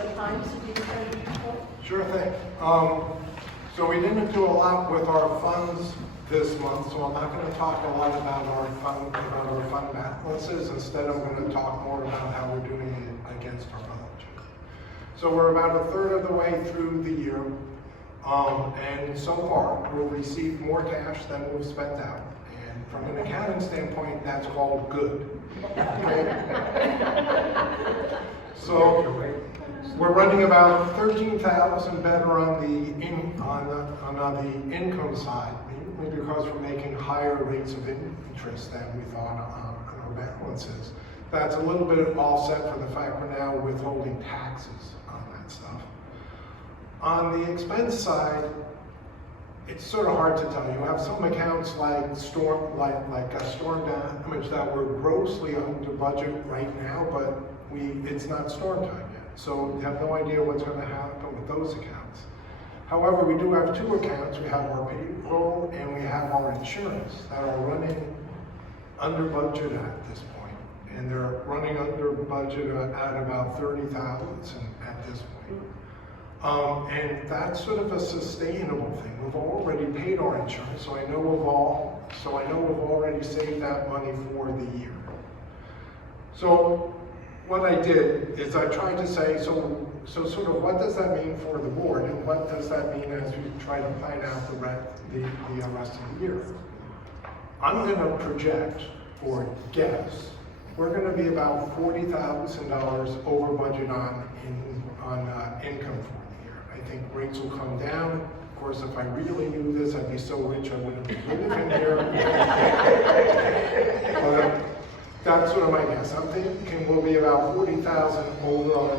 Joe Times, if you can report. Sure thing. So we didn't do a lot with our funds this month, so I'm not going to talk a lot about our fund balances. Instead, I'm going to talk more about how we're doing it against our budget. So we're about a third of the way through the year, and so far we've received more cash than we've spent out. And from an accounting standpoint, that's called good. So we're running about 13,000 better on the income side, mainly because we're making higher rates of interest than we thought on our balances. That's a little bit offset for the fact we're now withholding taxes on that stuff. On the expense side, it's sort of hard to tell. You have some accounts like storm damage that we're grossly under budget right now, but it's not storm time yet. So we have no idea what's going to happen with those accounts. However, we do have two accounts. We have our payroll and we have our insurance that are running under budget at this point. And they're running under budget at about 30,000 at this point. And that's sort of a sustainable thing. We've already paid our insurance, so I know we've already saved that money for the year. So what I did is I tried to say, so sort of what does that mean for the board, and what does that mean as we try to plan out the rest of the year? I'm going to project, or guess, we're going to be about $40,000 over budget on income for the year. I think rates will come down. Of course, if I really knew this, I'd be so rich I wouldn't be living here. But that's sort of my guess. I'm thinking we'll be about 40,000 over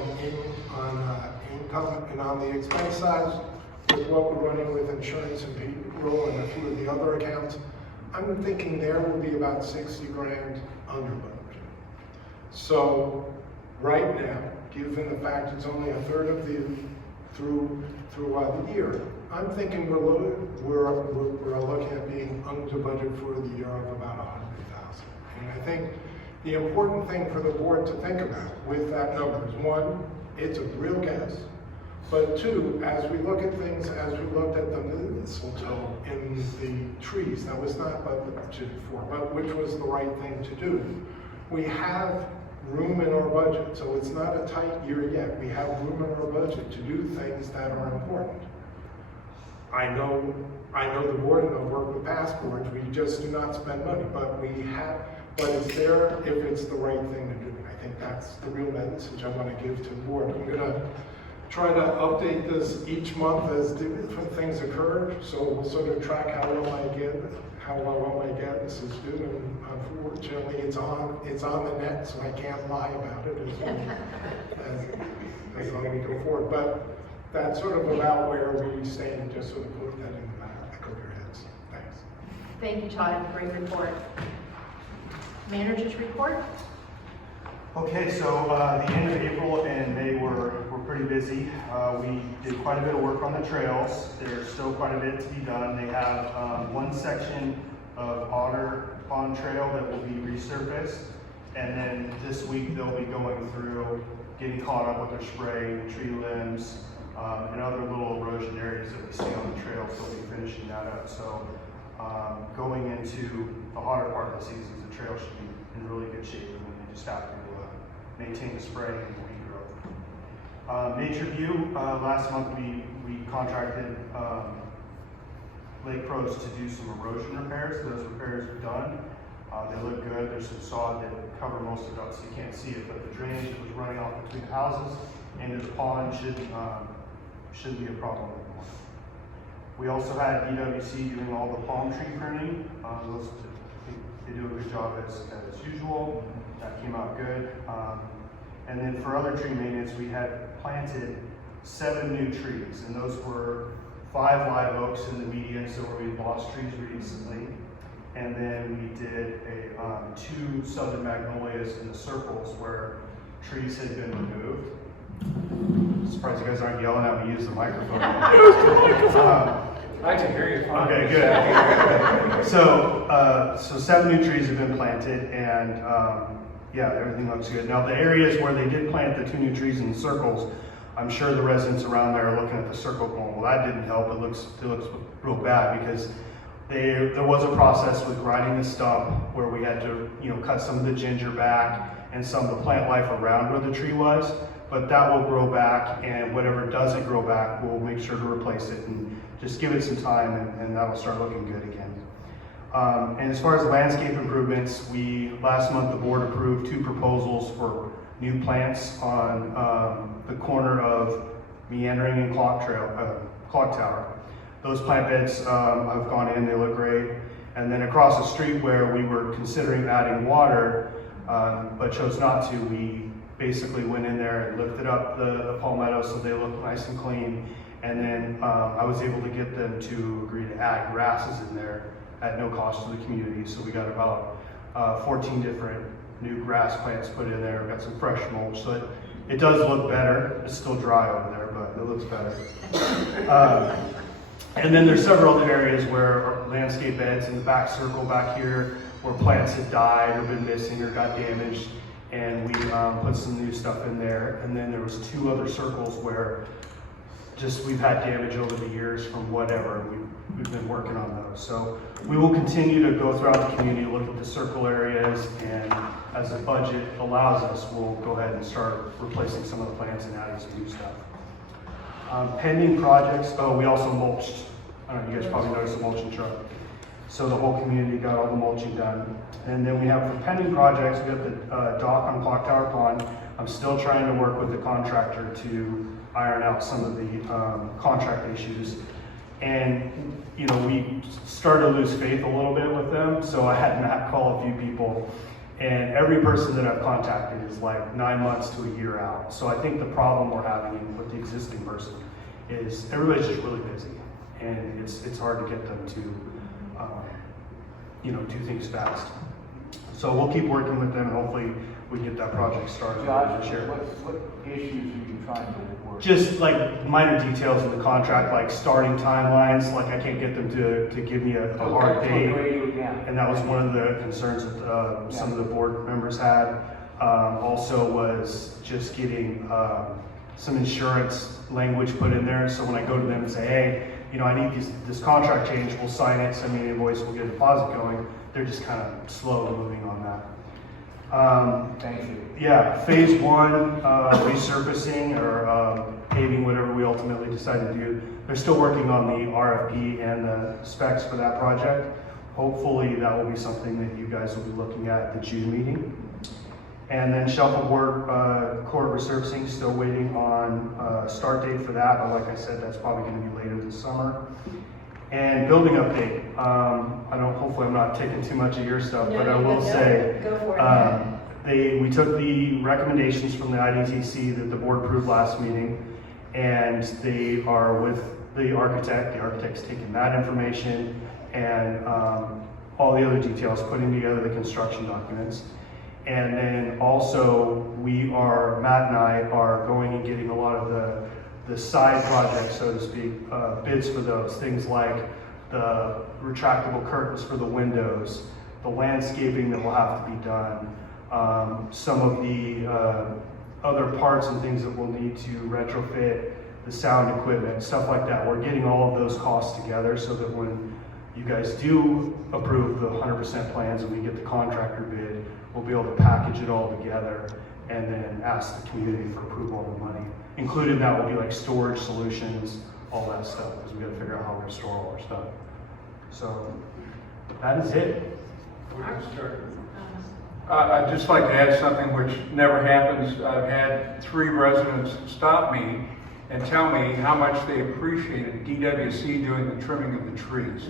on income, and on the expense side, with what we're running with insurance and payroll and a few of the other accounts, I'm thinking there will be about 60 grand under budget. So right now, given the fact it's only a third of the throughout the year, I'm thinking we're looking at being under budget for the year of about 100,000. And I think the important thing for the board to think about with that number is, one, it's a real guess, but two, as we look at things, as we looked at the mistletoe in the trees, that was not budgeted for, but which was the right thing to do. We have room in our budget, so it's not a tight year yet. We have room in our budget to do things that are important. I know the board, and I've worked with past boards, we just do not spend money, but it's there if it's the right thing to do. And I think that's the real message I want to give to the board. I'm going to try to update this each month as different things occur, so we'll sort of track how well my guidance is doing. Unfortunately, it's on the net, so I can't lie about it as long as we go forward. But that's sort of about where we stand, just sort of put that in the back of your heads. Thanks. Thank you, Todd. Great report. Manager's report. Okay, so the end of April and May were pretty busy. We did quite a bit of work on the trails. There's still quite a bit to be done. They have one section of Otter Pond Trail that will be resurfaced, and then this week they'll be going through, getting caught up with their spraying, tree limbs, and other little erosion areas that we see on the trail, so we'll be finishing that up. So going into the hotter part of the season, the trail should be in really good shape, and they just have to maintain the spraying and the weed growth. Nature View, last month we contracted Lake Pros to do some erosion repairs. Those repairs are done. They look good. There's some sod that cover most of it up so you can't see it, but the drainage that was running off between the houses and the pond shouldn't be a problem anymore. We also had EWC doing all the palm tree pruning. They do a good job as usual. That came out good. And then for other tree maintenance, we had planted 7 new trees, and those were 5 live oaks in the median, so where we lost trees recently. And then we did 2 southern magnolias in the circles where trees had been removed. I'm surprised you guys aren't yelling at me, use the microphone. I can hear you fine. Okay, good. So 7 new trees have been planted, and yeah, everything looks good. Now the areas where they did plant the 2 new trees in the circles, I'm sure the residents around there are looking at the circle going, well, that didn't help. It looks real bad because there was a process with grinding the stump where we had to, cut some of the ginger back and some of the plant life around where the tree was, but that will grow back, and whatever doesn't grow back, we'll make sure to replace it and just give it some time, and that'll start looking good again. And as far as landscape improvements, last month the board approved 2 proposals for new plants on the corner of Meandering and Clock Tower. Those plant beds have gone in, they look great. And then across the street where we were considering adding water, but chose not to, we basically went in there and lifted up the palmetto so they look nice and clean. And then I was able to get them to agree to add grasses in there at no cost to the community. So we got about 14 different new grass plants put in there, got some fresh mulch. So it does look better. It's still dry over there, but it looks better. And then there's several other areas where our landscape beds in the back circle back here where plants had died or been missing or got damaged, and we put some new stuff in there. And then there was 2 other circles where just we've had damage over the years from whatever. We've been working on those. So we will continue to go throughout the community, look at the circle areas, and as the budget allows us, we'll go ahead and start replacing some of the plants and adding some new stuff. Pending projects, we also mulched. I don't know, you guys probably noticed the mulching truck. So the whole community got all the mulching done. And then we have for pending projects, we got the dock on Clock Tower Pond. I'm still trying to work with the contractor to iron out some of the contract issues. And, we started to lose faith a little bit with them. So I had Matt call a few people, and every person that I've contacted is like 9 months to a year out. So I think the problem we're having with the existing person is everybody's just really busy, and it's hard to get them to, do things fast. So we'll keep working with them, and hopefully we get that project started Josh, this year. what issues are you trying to work? Just like minor details in the contract, like starting timelines. Like I can't get them to give me a hard date. And that was one of the concerns that some of the board members had. Also was just getting some insurance language put in there. So when I go to them and say, hey, I need this contract change, we'll sign it, send me an invoice, we'll get a deposit going. They're just kind of slow moving on that. Thank you. Yeah, phase 1, resurfacing or paving, whatever we ultimately decide to do. They're still working on the RFP and the specs for that project. Hopefully that will be something that you guys will be looking at the June meeting. And then shuffleboard court resurfacing, still waiting on a start date for that, but like I said, that's probably going to be later this summer. And building update, hopefully I'm not taking too much of your stuff, but I will say, Go for it. we took the recommendations from the IDTC that the board approved last meeting, and they are with the architect. The architect's taking that information and all the other details, putting together the construction documents. And then also Matt and I are going and getting a lot of the side projects, so to speak, bids for those. Things like the retractable curtains for the windows, the landscaping that will have to be done, some of the other parts and things that we'll need to retrofit, the sound equipment, stuff like that. We're getting all of those costs together so that when you guys do approve the 100% plans and we get the contractor bid, we'll be able to package it all together and then ask the community for approval of the money. Included in that will be like storage solutions, all that stuff, because we got to figure out how we're going to store all our stuff. So that is it. I'd just like to add something which never happens. I've had 3 residents stop me and tell me how much they appreciated DWC doing the trimming of the trees.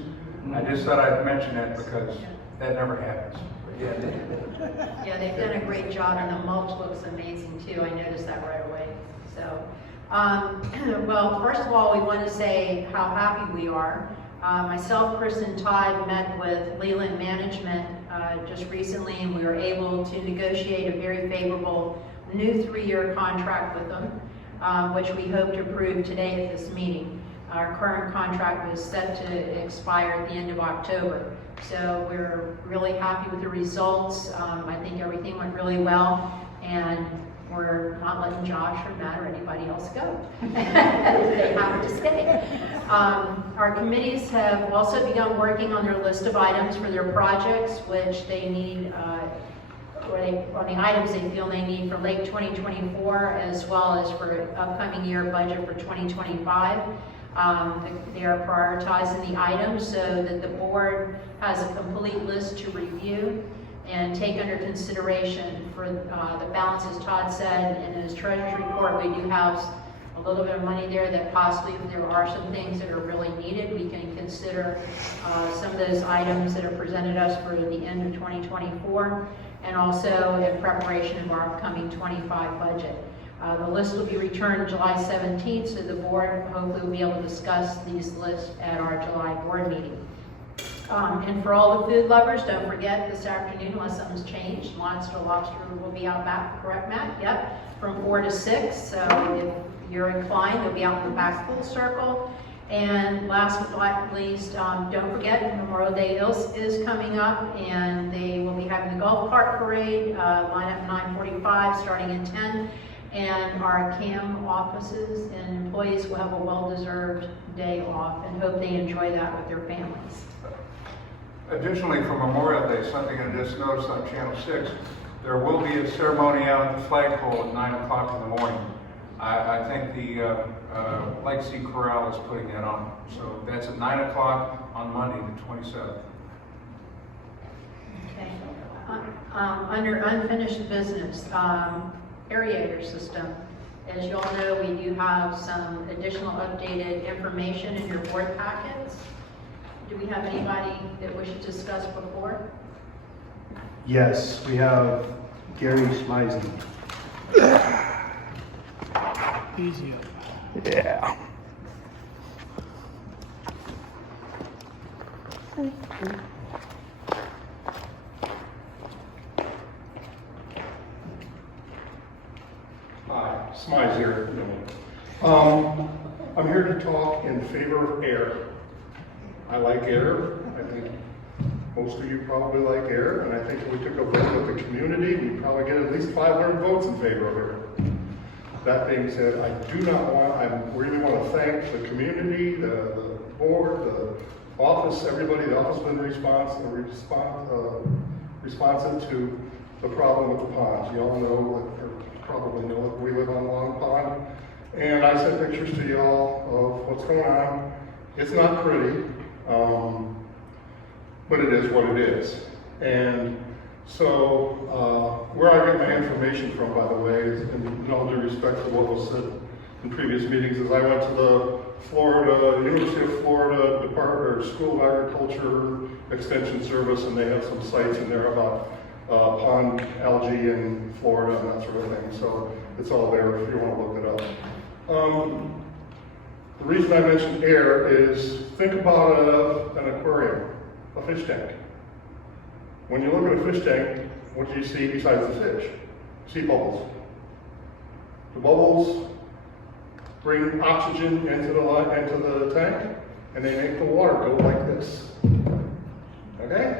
I just thought I'd mention that because that never happens. Yeah, they've done a great job, and the mulch looks amazing too. I noticed that right away. So, well, first of all, we want to say how happy we are. Myself, Chris, and Todd met with Leland Management just recently, and we were able to negotiate a very favorable new 3-year contract with them, which we hope to approve today at this meeting. Our current contract was set to expire at the end of October. So we're really happy with the results. I think everything went really well, and we're not letting Josh or Matt or anybody else go. They have to stay. Our committees have also begun working on their list of items for their projects, which they need, on the items they feel they need for late 2024, as well as for upcoming year budget for 2025. They are prioritizing the items so that the board has a complete list to review and take under consideration for the balance, as Todd said in his treasurer's report. We do have a little bit of money there that possibly, if there are some things that are really needed, we can consider some of those items that are presented us for the end of 2024, and also in preparation of our upcoming 25 budget. The list will be returned July 17th, so the board hopefully will be able to discuss these lists at our July board meeting. And for all the food lovers, don't forget this afternoon, unless something's changed, Lobster will be out back, correct, Matt? Yep, from 4 to 6. So if you're inclined, they'll be out in the back full circle. And last but not least, don't forget Memorial Day is coming up, and they will be having the golf cart parade, line up 9:45, starting at 10. And our CAM offices and employees will have a well-deserved day off, and hope they enjoy that with their families. Additionally, for Memorial Day, something I just noticed on Channel 6, there will be a ceremony out at the flagpole at 9 o'clock in the morning. I think the Legacy Corral is putting that on. So that's at 9 o'clock on Monday, the 27th. Okay. Under unfinished business, aerator system. As you all know, we do have some additional updated information in your board packets. Do we have anybody that wishes to discuss before? Yes, we have Gary Schmeisen. Easy. Yeah. Hi, Smize here. I'm here to talk in favor of air. I like air. I think most of you probably like air, and I think if we took a vote with the community, we'd probably get at least 500 votes in favor of air. That being said, I really want to thank the community, the board, the office, everybody. The office has been responsive to the problem with the ponds. You all know, or probably know, that we live on Long Pond. And I sent pictures to y'all of what's going on. It's not pretty, but it is what it is. And so, where I get my information from, by the way, is, in all due respect to what was said in previous meetings, is I went to the University of Florida Department or School of Agriculture Extension Service, and they have some sites in there about pond algae in Florida and that sort of thing. So it's all there if you want to look it up. The reason I mentioned air is, think about an aquarium, a fish tank. When you look at a fish tank, what do you see besides the fish? You see bubbles. The bubbles bring oxygen into the tank, and they make the water go like this. Okay?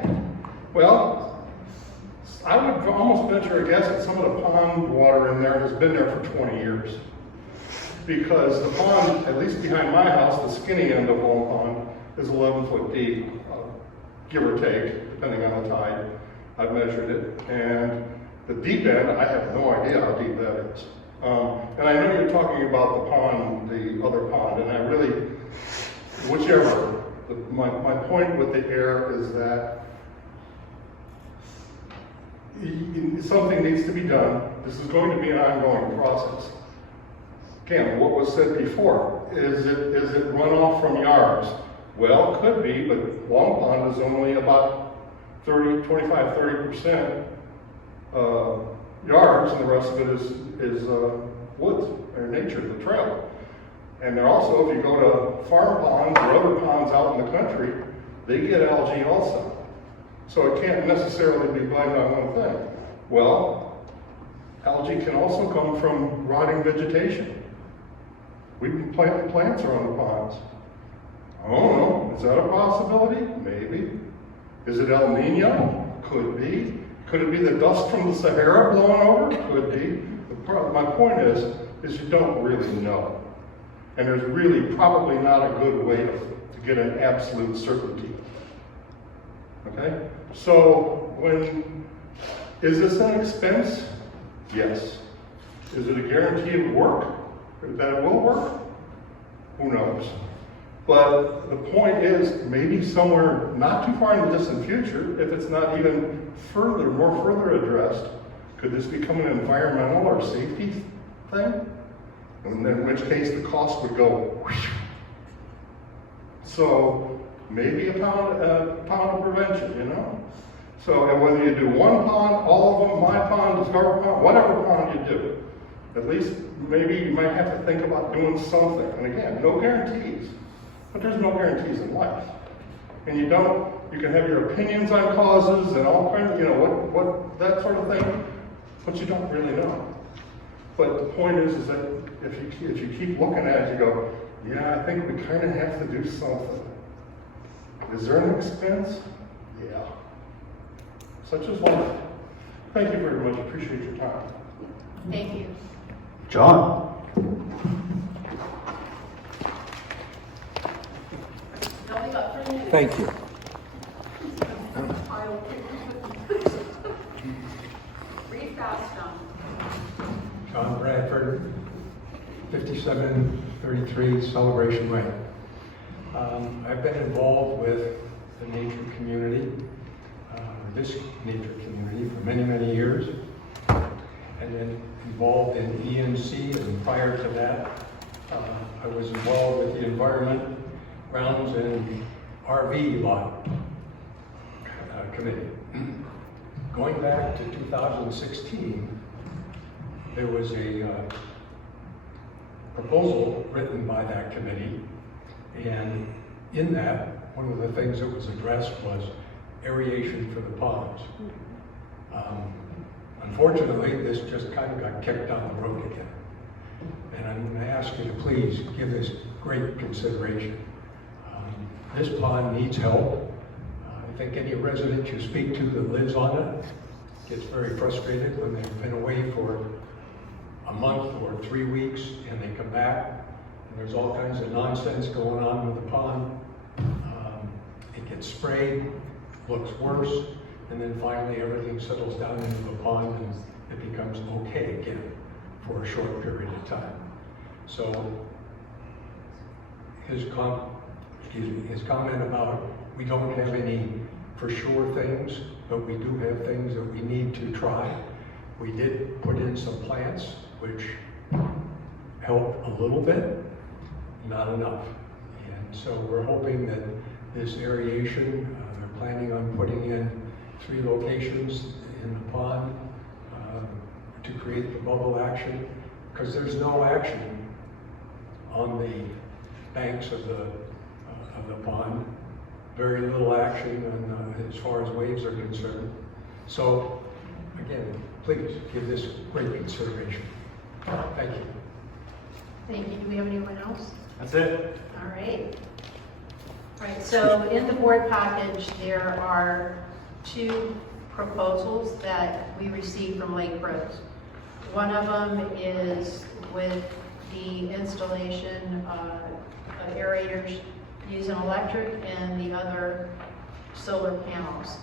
Well, I would almost venture a guess that some of the pond water in there has been there for 20 years. Because the pond, at least behind my house, the skinny end of Long Pond, is 11 foot deep, give or take, depending on the tide. I've measured it. And the deep end, I have no idea how deep that is. And I know you're talking about the pond, the other pond, and I really, whichever, my point with the air is that something needs to be done. This is going to be an ongoing process. Again, what was said before, is it runoff from yards? Well, it could be, but Long Pond is only about 25-30% yards, and the rest of it is woods, or nature, the trail. And there also, if you go to farm ponds or other ponds out in the country, they get algae also. So it can't necessarily be blamed on one thing. Well, algae can also come from rotting vegetation. We've been planting plants around the ponds. I don't know, is that a possibility? Maybe. Is it El Nino? Could be. Could it be the dust from the Sahara blowing over? Could be. my point is you don't really know. And there's really probably not a good way to get an absolute certainty. Okay? So is this an expense? Yes. Is it a guarantee of work? That it will work? Who knows? But the point is, maybe somewhere not too far in the distant future, if it's not even more further addressed, could this become an environmental or safety thing? And in which case the cost would go whoosh. So maybe a pound of prevention, you know? So, and whether you do one pond, all of them, my pond, Discover pond, whatever pond you do, at least maybe you might have to think about doing something. And again, no guarantees, but there's no guarantees in life. And you can have your opinions on causes and all kinds of, you know, what that sort of thing, but you don't really know. But the point is that if you keep looking at it, you go, yeah, I think we kind of have to do something. Is there an expense? Yeah. Such is life. Thank you very much. Appreciate your time. Thank you. John? Thank you. Read fast, John. John Bradford, 5733 Celebration Way. I've been involved with the nature community, this nature community for many, many years, and then involved in ENC, and prior to that, I was involved with the Environment, Grounds, and RV Lot Committee. Going back to 2016, there was a proposal written by that committee, and in that, one of the things that was addressed was aeration for the ponds. Unfortunately, this just kind of got kicked down the road again. And I'm going to ask you to please give this great consideration. This pond needs help. I think any resident you speak to that lives on it gets very frustrated when they've been away for a month or 3 weeks and they come back and there's all kinds of nonsense going on with the pond. It gets sprayed, looks worse, and then finally everything settles down into the pond and it becomes okay again for a short period of time. So his comment about we don't have any for sure things, but we do have things that we need to try. We did put in some plants which help a little bit, not enough. And so we're hoping that this aeration, they're planning on putting in 3 locations in the pond to create the bubble action, because there's no action on the banks of the pond. Very little action as far as waves are concerned. So again, please give this great consideration. Thank you. Thank you. Do we have anyone else? That's it. All right. All right, so in the board package, there are 2 proposals that we received from Lake Rose. One of them is with the installation of aerators using electric, and the other solar panels.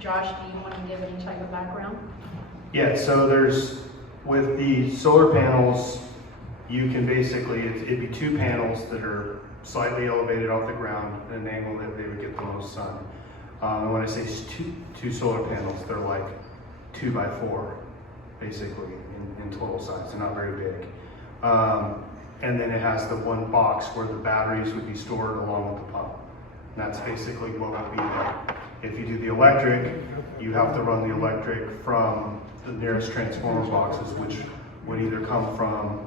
Josh, do you want to give any type of background? Yeah, so with the solar panels, you can basically, it'd be 2 panels that are slightly elevated off the ground at an angle that they would get the most sun. And when I say two solar panels, they're like 2 by 4, basically, in total size. They're not very big. And then it has the one box where the batteries would be stored along with the pump. And that's basically what would be there. If you do the electric, you have to run the electric from the nearest transformer boxes, which would either come from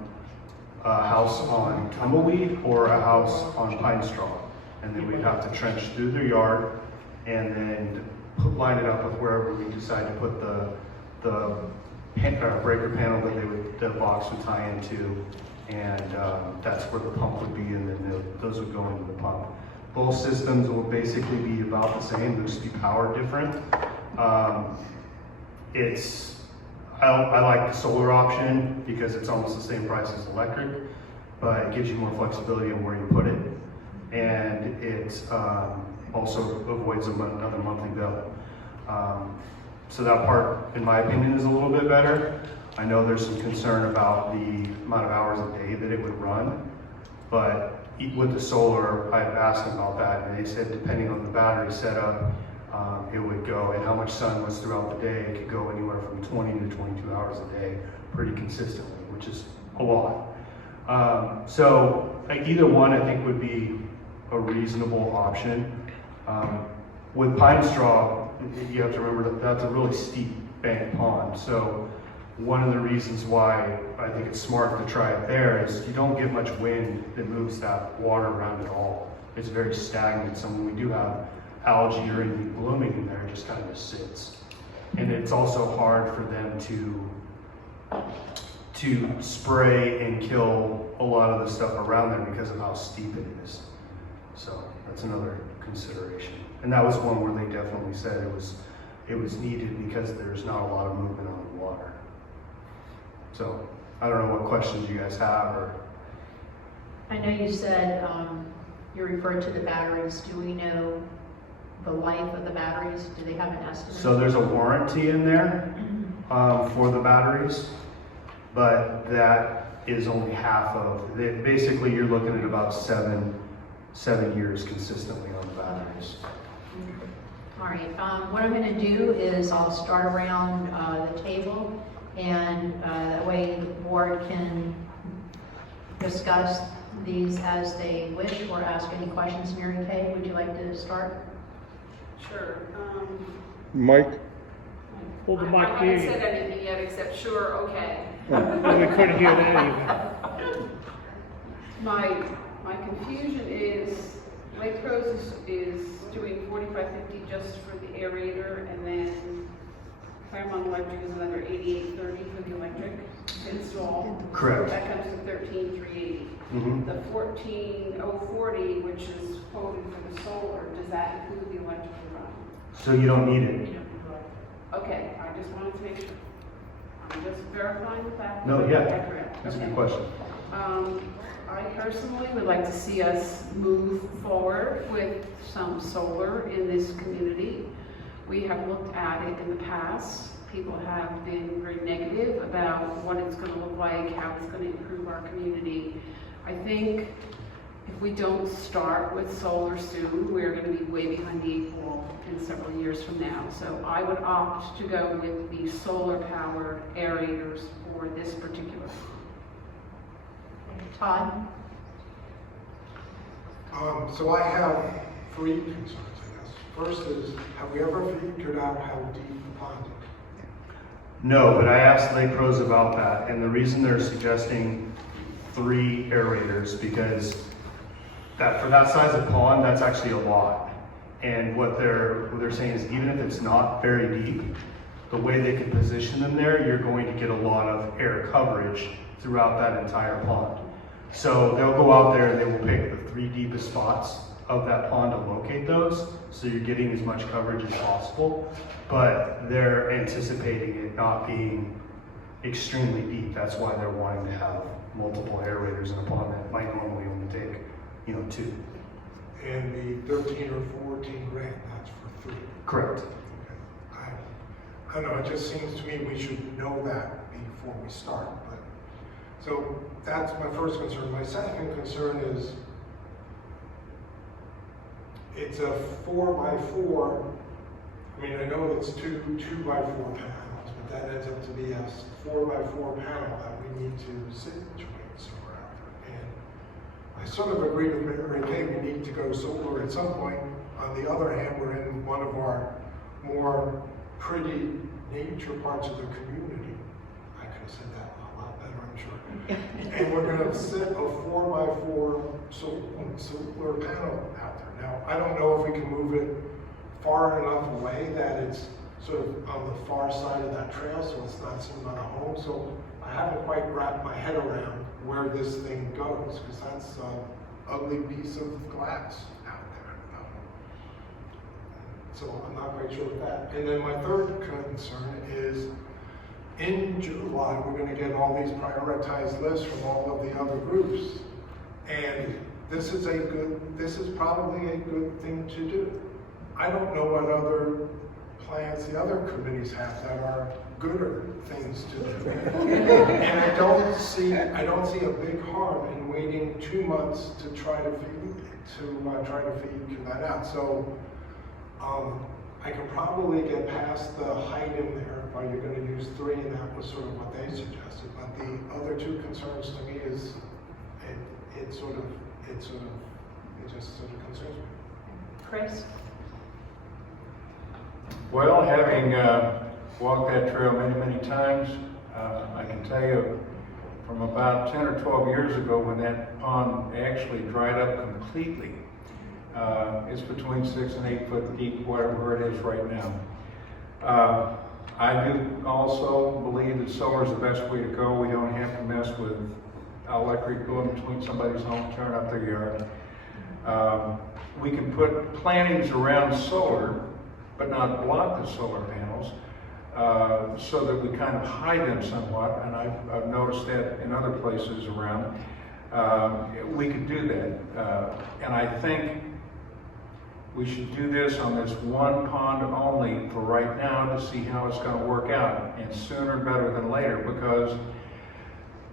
a house on Tumbleweed or a house on Pine Straw. And then we'd have to trench through their yard and then line it up with wherever we decide to put the breaker panel that the box would tie into. And that's where the pump would be, and then those would go into the pump. Both systems will basically be about the same, they'll just be powered different. I like the solar option because it's almost the same price as electric, but it gives you more flexibility on where you put it. And it also avoids another monthly bill. So that part, in my opinion, is a little bit better. I know there's some concern about the amount of hours a day that it would run, but with the solar, I've asked them about that, and they said depending on the battery setup, it would go, and how much sun was throughout the day, it could go anywhere from 20 to 22 hours a day pretty consistently, which is a lot. So either one I think would be a reasonable option. With pine straw, you have to remember that that's a really steep bank pond. So one of the reasons why I think it's smart to try it there is you don't get much wind that moves that water around at all. It's very stagnant. So when we do have algae or anything blooming in there, it just kind of just sits. And it's also hard for them to spray and kill a lot of the stuff around there because of how steep it is. So that's another consideration. And that was one where they definitely said it was needed because there's not a lot of movement on the water. So I don't know what questions you guys have, or. I know you said you referred to the batteries. Do we know the life of the batteries? Do they have an estimate? So there's a warranty in there for the batteries, but that is only half of it. Basically, you're looking at about seven years consistently on the batteries. All right, what I'm going to do is I'll start around the table, and that way the board can discuss these as they wish or ask any questions. Mary Kay, would you like to start? Sure. Mike? Hold the I mic haven't near said you. anything yet except sure, okay. Well, we couldn't hear that either. My confusion is Lake Rose is doing 4550 just for the aerator, and then Claremont Electric is another 8830 for the electric to install. Correct. That comes to 13380. Mm-hmm. The 14040, which is quoted for the solar, does that include the electrical run? So you don't need it. Okay, I just wanted to make sure. I'm just verifying the fact. No, yeah. That's correct. That's a Okay. good question. I personally would like to see us move forward with some solar in this community. We have looked at it in the past. People have been very negative about what it's going to look like, how it's going to improve our community. I think if we don't start with solar soon, we're going to be way behind the eight ball in several years from now. So I would opt to go with the solar powered aerators for this particular. Todd? So I have three concerns, I guess. First is, have we ever figured out how deep the pond is? No, but I asked Lake Rose about that, and the reason they're suggesting 3 aerators because that for that size of pond, that's actually a lot. And what they're saying is even if it's not very deep, the way they can position them there, you're going to get a lot of air coverage throughout that entire pond. So they'll go out there and they will pick the 3 deepest spots of that pond to locate those, so you're getting as much coverage as possible. But they're anticipating it not being extremely deep. That's why they're wanting to have multiple aerators in a pond that might normally only take, 2. And the 13 or 14 grand, that's for 3. Correct. Okay. I don't know, it just seems to me we should know that before we start. But so that's my first concern. My second concern is it's a 4x4. I mean, I know it's two 2x4 panels, but that ends up to be a 4x4 panel that we need to situate somewhere out there. And I sort of agree with Mary Kay, we need to go solar at some point. On the other hand, we're in one of our more pretty nature parts of the community. I could have said that a lot better, I'm sure. And we're going to sit a 4x4 solar panel out there. Now, I don't know if we can move it far enough away that it's sort of on the far side of that trail, so it's not sitting on a home. So I haven't quite wrapped my head around where this thing goes, because that's an ugly piece of glass out there. So I'm not quite sure with that. And then my third concern is, in July, we're gonna get all these prioritized lists from all of the other groups. And this is probably a good thing to do. I don't know what other plans the other committees have that are gooder things to do. And I don't see a big harm in waiting 2 months to try to figure that out. So, I can probably get past the height in there, but you're gonna use 3, and that was sort of what they suggested. But the other 2 concerns to me is, it just sort of concerns me. Chris? Well, having walked that trail many, many times, I can tell you from about 10 or 12 years ago when that pond actually dried up completely, it's between 6 and 8 foot deep, whatever it is right now. I do also believe that solar is the best way to go. We don't have to mess with electric going between somebody's home, turn up their yard. We can put plantings around solar, but not block the solar panels, so that we kind of hide them somewhat, and I've noticed that in other places around. We could do that, and I think we should do this on this one pond only for right now to see how it's going to work out, and sooner better than later, because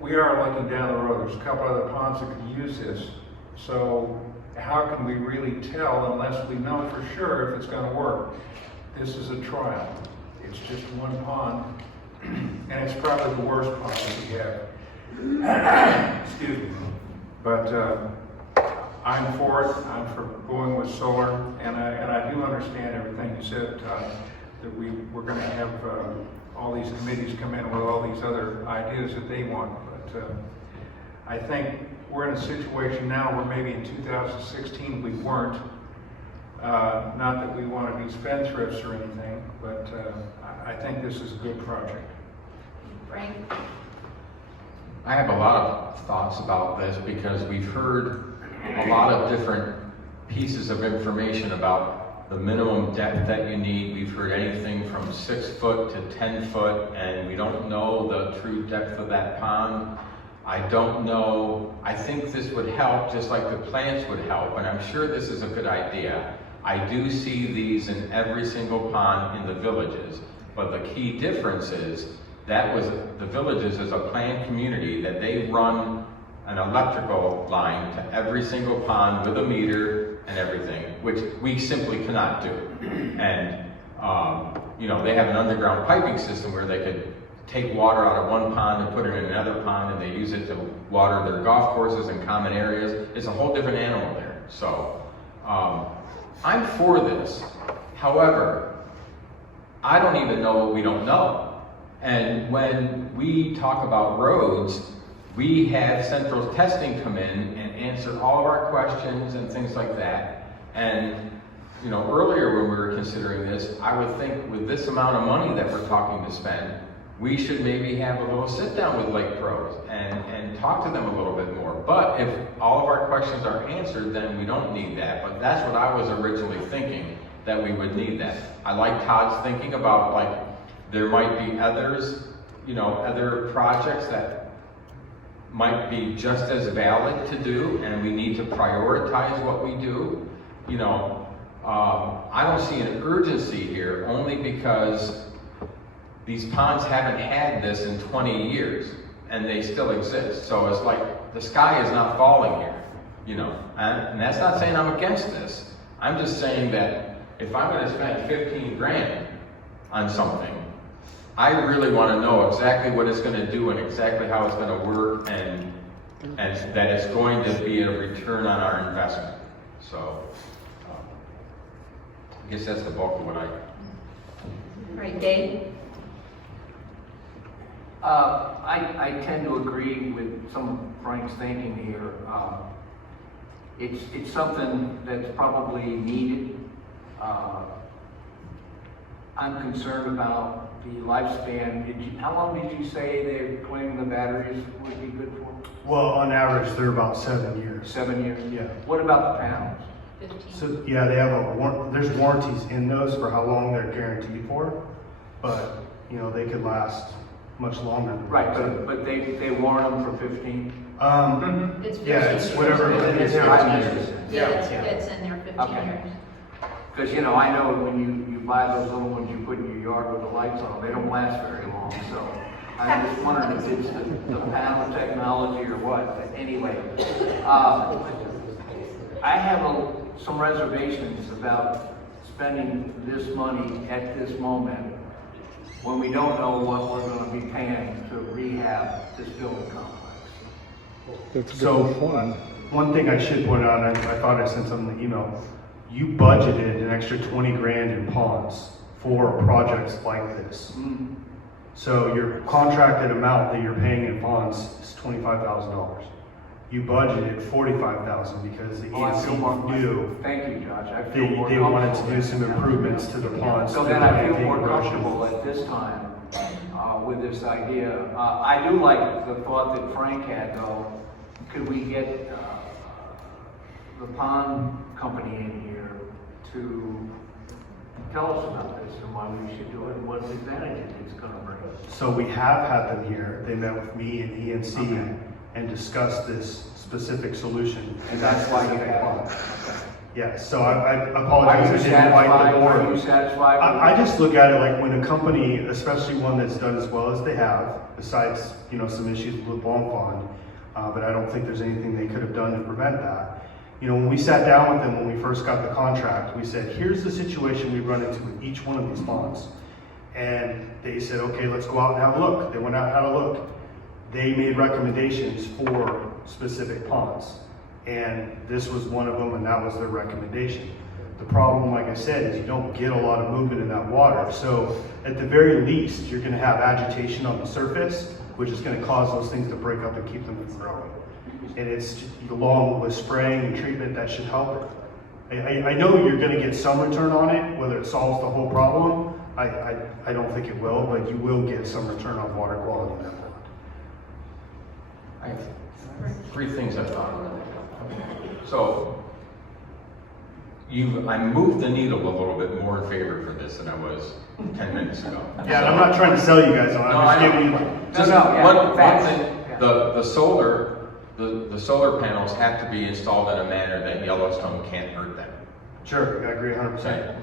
we are looking down the road. There's a couple other ponds that could use this, so how can we really tell unless we know for sure if it's going to work? This is a trial. It's just one pond, and it's probably the worst pond that we have. Excuse me. But I'm for it. I'm for going with solar, and I do understand everything you said, Todd, that we're going to have all these committees come in with all these other ideas that they want. But I think we're in a situation now where maybe in 2016 we weren't. Not that we want to be spendthrifts or anything, but I think this is a good project. Frank? I have a lot of thoughts about this because we've heard a lot of different pieces of information about the minimum depth that you need. We've heard anything from 6 foot to 10 foot, and we don't know the true depth of that pond. I don't know. I think this would help just like the plants would help, and I'm sure this is a good idea. I do see these in every single pond in the villages, but the key difference is that was the villages as a planned community that they run an electrical line to every single pond with a meter and everything, which we simply cannot do. And you know, they have an underground piping system where they could take water out of one pond and put it in another pond, and they use it to water their golf courses and common areas. It's a whole different animal there. So I'm for this. However, I don't even know what we don't know. And when we talk about roads, we have central testing come in and answer all of our questions and things like that. And you know, earlier when we were considering this, I would think with this amount of money that we're talking to spend, we should maybe have a little sit down with Lake Pros and talk to them a little bit more. But if all of our questions are answered, then we don't need that. But that's what I was originally thinking, that we would need that. I like Todd's thinking about, like, there might be others, you know, other projects that might be just as valid to do, and we need to prioritize what we do. You know, I don't see an urgency here only because these ponds haven't had this in 20 years, and they still exist. So it's like the sky is not falling here, you know. And that's not saying I'm against this. I'm just saying that if I'm going to spend 15 grand on something, I really want to know exactly what it's going to do and exactly how it's going to work, and that it's going to be a return on our investment. So I guess that's the bulk of what I. All right, Dave? I tend to agree with some of Frank's thinking here. It's something that's probably needed. I'm concerned about the lifespan. How long did you say they're claiming the batteries would be good for? Well, on average, they're about 7 years. 7 years? Yeah. What about the panels? 15? So, yeah, they have there's warranties in those for how long they're guaranteed for, but, you know, they could last much longer. than Right, that. but they warn them for 15? It's Yeah, 15 it's years. whatever, It's it's five 15 years. years. Yeah, Yeah. it's in there, 15 Okay. years. Because, you know, I know when you buy those little ones you put in your yard with the lights on, they don't last very long, so I just wondered if it's the panel technology or what, but anyway. I have some reservations about spending this money at this moment when we don't know what we're gonna be paying to rehab this building complex. That's So, good fun. one thing I should point out, I thought I sent something in the email, you budgeted an extra 20 grand in ponds for projects like this. Mm. So your contracted amount that you're paying in ponds is $25,000. You budgeted $45,000 because the Oh, I feel more- ENC knew Thank you, Judge, I feel more they comfortable. wanted to do some improvements to the ponds. So to then I prevent feel more the erosion. comfortable at this time with this idea. I do like the thought that Frank had, though. Could we get the pond company in here to tell us about this and why we should do it and what advantages it's going to bring? So we have had them here. They met with me and ENC Okay. and discussed this specific solution. And that's why you have. Yeah, so I Are apologize, you I didn't invite satisfied? the Are you board. satisfied? I just look at it like when a company, especially one that's done as well as they have, besides, you know, some issues with Long Pond, but I don't think there's anything they could have done to prevent that. You know, when we sat down with them, when we first got the contract, we said, here's the situation we run into with each one of these ponds. And they said, okay, let's go out and have a look. They went out and had a look. They made recommendations for specific ponds. And this was one of them, and that was their recommendation. The problem, like I said, is you don't get a lot of movement in that water. So at the very least, you're gonna have agitation on the surface, which is gonna cause those things to break up and keep them from growing. And it's, along with spraying and treatment, that should help it. I know you're gonna get some return on it, whether it solves the whole problem. I don't think it will, but you will get some return on water quality in that pond. I have three things I thought of. So, I moved the needle a little bit more in favor for this than I was 10 minutes ago. Yeah, and I'm not trying to sell you guys on it, No, I'm I just know. giving you. Just yeah, one thanks. thing, Yeah. the solar panels have to be installed in a manner that Yellowstone can't hurt them. Sure, I agree 100%.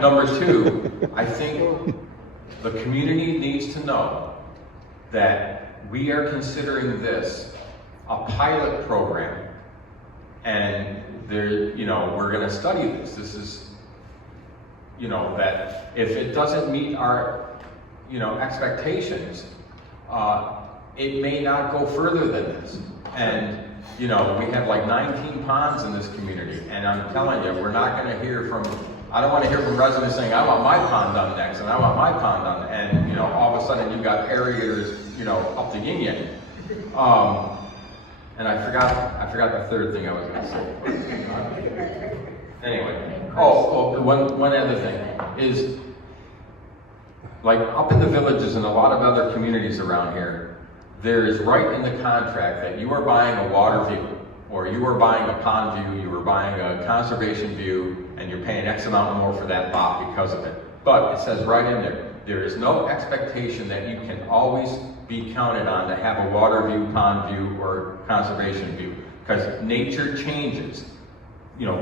Number two, I think the community needs to know that we are considering this a pilot program, and we're gonna study this. This is, that if it doesn't meet our, expectations, it may not go further than this. And, we have like 19 ponds in this community, and I'm telling you, we're not gonna hear from, I don't wanna hear from residents saying, I want my pond done next, and I want my pond done, and, all of a sudden you've got aerators, up the yin-yang. And I forgot the third thing I was gonna say. Anyway, one other thing is, like up in the villages and a lot of other communities around here, there is right in the contract that you are buying a water view, or you are buying a pond view, you are buying a conservation view, and you're paying X amount more for that lot because of it. But it says right in there is no expectation that you can always be counted on to have a water view, pond view, or conservation view, because nature changes.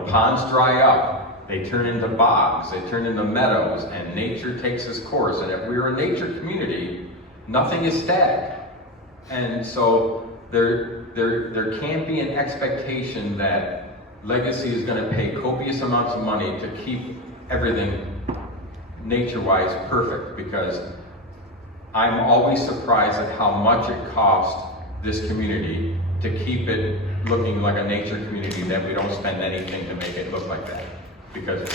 Ponds dry up, they turn into bogs, they turn into meadows, and nature takes its course. And if we're a nature community, nothing is static. And so there can't be an expectation that Legacy is going to pay copious amounts of money to keep everything nature-wise perfect, because I'm always surprised at how much it costs this community to keep it looking like a nature community, that we don't spend anything to make it look like that, because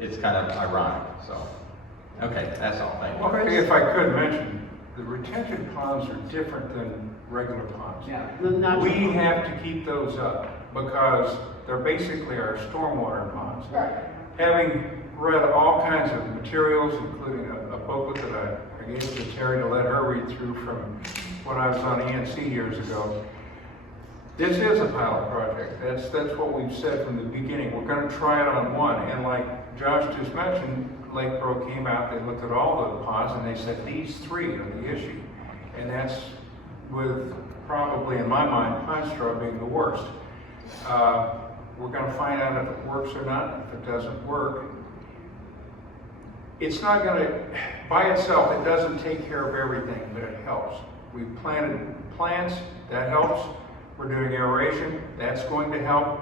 it's kind of ironic. So, okay, that's all. Thank you. Well, if I could mention, the retention ponds are different than regular ponds. Yeah. We have to keep those up because they're basically our stormwater ponds. Having read all kinds of materials, including a booklet that I gave to Terry to let her read through from when I was on ENC years ago, This is a pilot project. That's what we've said from the beginning. We're gonna try it on one, and like Josh just mentioned, Lakeboro came out, they looked at all the ponds, and they said these three are the issue. And that's with probably, in my mind, Pine Straw being the worst. We're gonna find out if it works or not. If it doesn't work, it's not gonna, by itself, it doesn't take care of everything, but it helps. We've planted plants, that helps. We're doing aeration, that's going to help.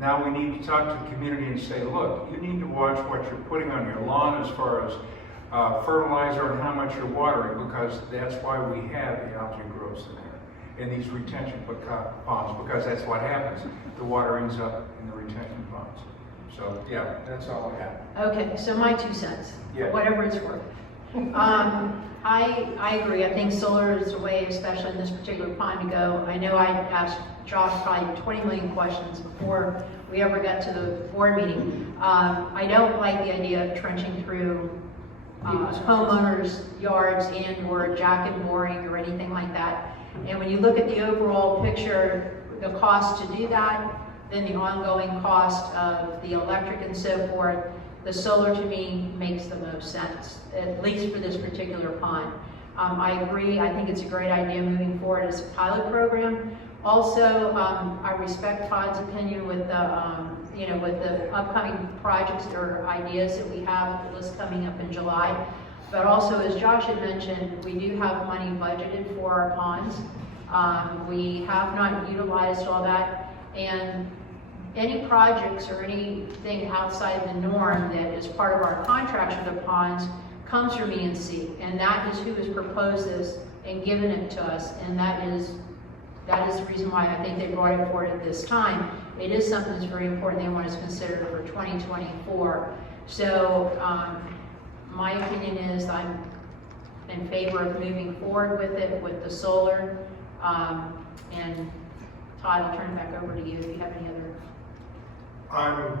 Now we need to talk to the community and say, look, you need to watch what you're putting on your lawn as far as fertilizer and how much you're watering, because that's why we have the algae growths in there, in these retention ponds, because that's what happens. The water ends up in the retention ponds. So, yeah, that's all I have. Okay, so my 2 cents, Yeah. whatever it's worth. I agree. I think solar is the way, especially in this particular pond, to go. I know I asked Josh probably 20 million questions before we ever got to the board meeting. I don't like the idea of trenching through homeowners' yards and or jacket boring or anything like that. And when you look at the overall picture, the cost to do that, then the ongoing cost of the electric and so forth, the solar to me makes the most sense, at least for this particular pond. I agree, I think it's a great idea moving forward as a pilot program. Also, I respect Todd's opinion with the, with the upcoming projects or ideas that we have, the list coming up in July. But also, as Josh had mentioned, we do have money budgeted for our ponds. We have not utilized all that, and any projects or anything outside the norm that is part of our contracts for the ponds comes from E&C, and that is who has proposed this and given it to us, and that is the reason why I think they brought it forward at this time. It is something that's very important they want us to consider for 2024. So my opinion is I'm in favor of moving forward with it, with the solar. And Todd, I'll turn it back over to you if you have any other. I'm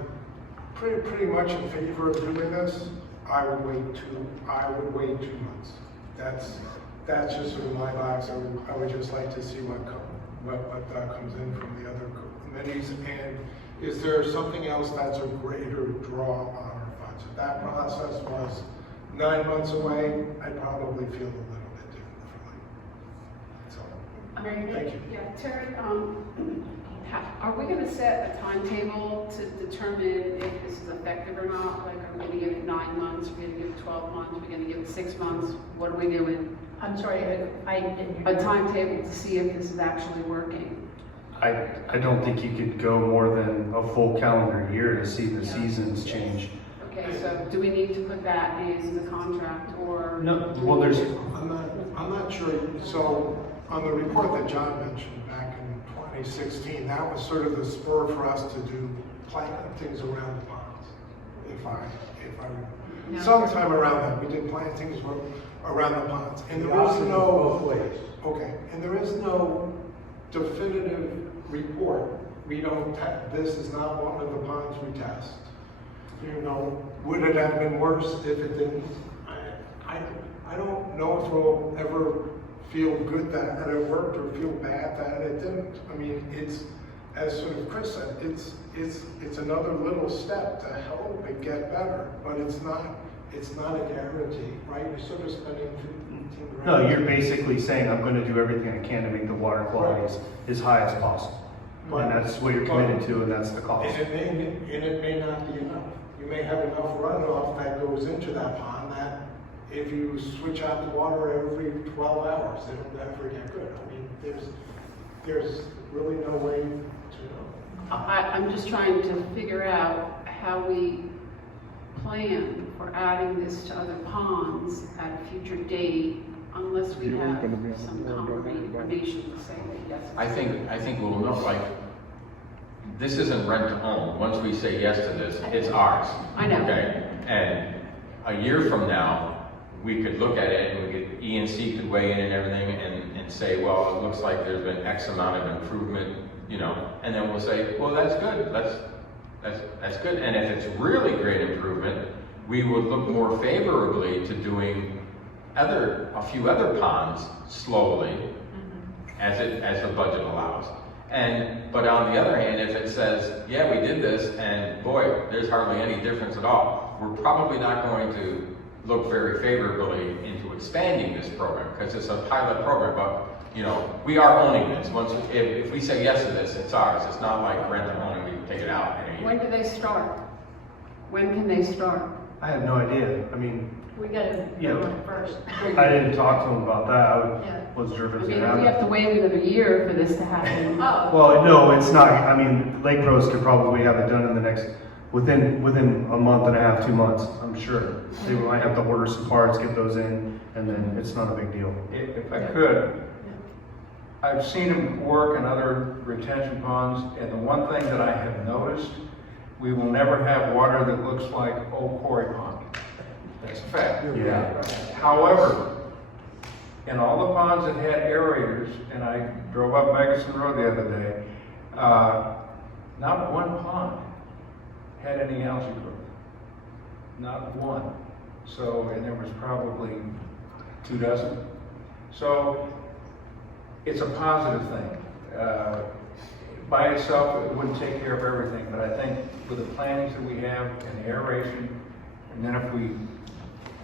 pretty much in favor of doing this. I would wait 2 months. That's just sort of my box. I would just like to see what comes in from the other committees. And is there something else that's a greater draw on our funds? If that process was 9 months away, I'd probably feel a little bit differently. So, thank you. Yeah, Terry, are we gonna set a timetable to determine if this is effective or not? Like, are we gonna give it 9 months, we're gonna give it 12 months, we're gonna give it 6 months? What are we doing? I'm sorry, I didn't hear. A timetable to see if this is actually working? I don't think you could go more than a full calendar year to see the seasons change. Okay, so do we need to put that in the contract or? No, well, there's, I'm not sure. So on the report that John mentioned back in 2016, that was sort of the spur for us to do plantings around the ponds. If I sometime around that, we did plantings around the ponds. And there is no, okay, and there is no definitive report. We don't, this is not one of the ponds we test. Would it have been worse if it didn't? I don't know if we'll ever feel good that it worked or feel bad that it didn't. I mean, it's, as sort of Chris said, it's another little step to help it get better, but it's not a guarantee, right? You're sort of spending 15 grand. no, you're basically saying, I'm gonna do everything I can to make the water quality as high as possible. And that's what you're committed to, and that's the cost. And it may not be enough. You may have enough runoff that goes into that pond that if you switch out the water every 12 hours, it'll never get good. I mean, there's really no way to know. I'm just trying to figure out how we plan for adding this to other ponds at a future date unless we have some concrete information to say that yes. I think we'll know, like, this isn't rent to own. Once we say yes to this, it's ours. I know. Okay? And a year from now, we could look at it and E&C could weigh in and everything and say, well, it looks like there's been X amount of improvement, and then we'll say, well, that's good. That's good. And if it's really great improvement, we would look more favorably to doing a few other ponds slowly as the budget allows. But on the other hand, if it says, yeah, we did this, and boy, there's hardly any difference at all, we're probably not going to look very favorably into expanding this program, because it's a pilot program, but, you know, we are owning this. If we say yes to this, it's ours. It's not like rent and owning, we can take it out in a year. When do they start? When can they start? I have no idea. I mean, We gotta Yeah. go on first. I didn't talk to him about that. Yeah. I was I driven mean, to if we have that. to wait another year for this to happen. Oh, Well, no, it's not. I mean, Lake Pros could probably have it done in the next, within a month and a half, 2 months, I'm sure. They might have to order some parts, get those in, and then it's not a big deal. If I could, I've seen them work in other retention ponds, and the one thing that I have noticed, we will never have water that looks like Old Quarry Pond. That's a fact. Yeah. However, in all the ponds that had aerators, and I drove up Megason Road the other day, not one pond had any algae growth. Not one. So, and there was probably 2 dozen. So, it's a positive thing. By itself, it wouldn't take care of everything, but I think with the plantings that we have and the aeration, and then if we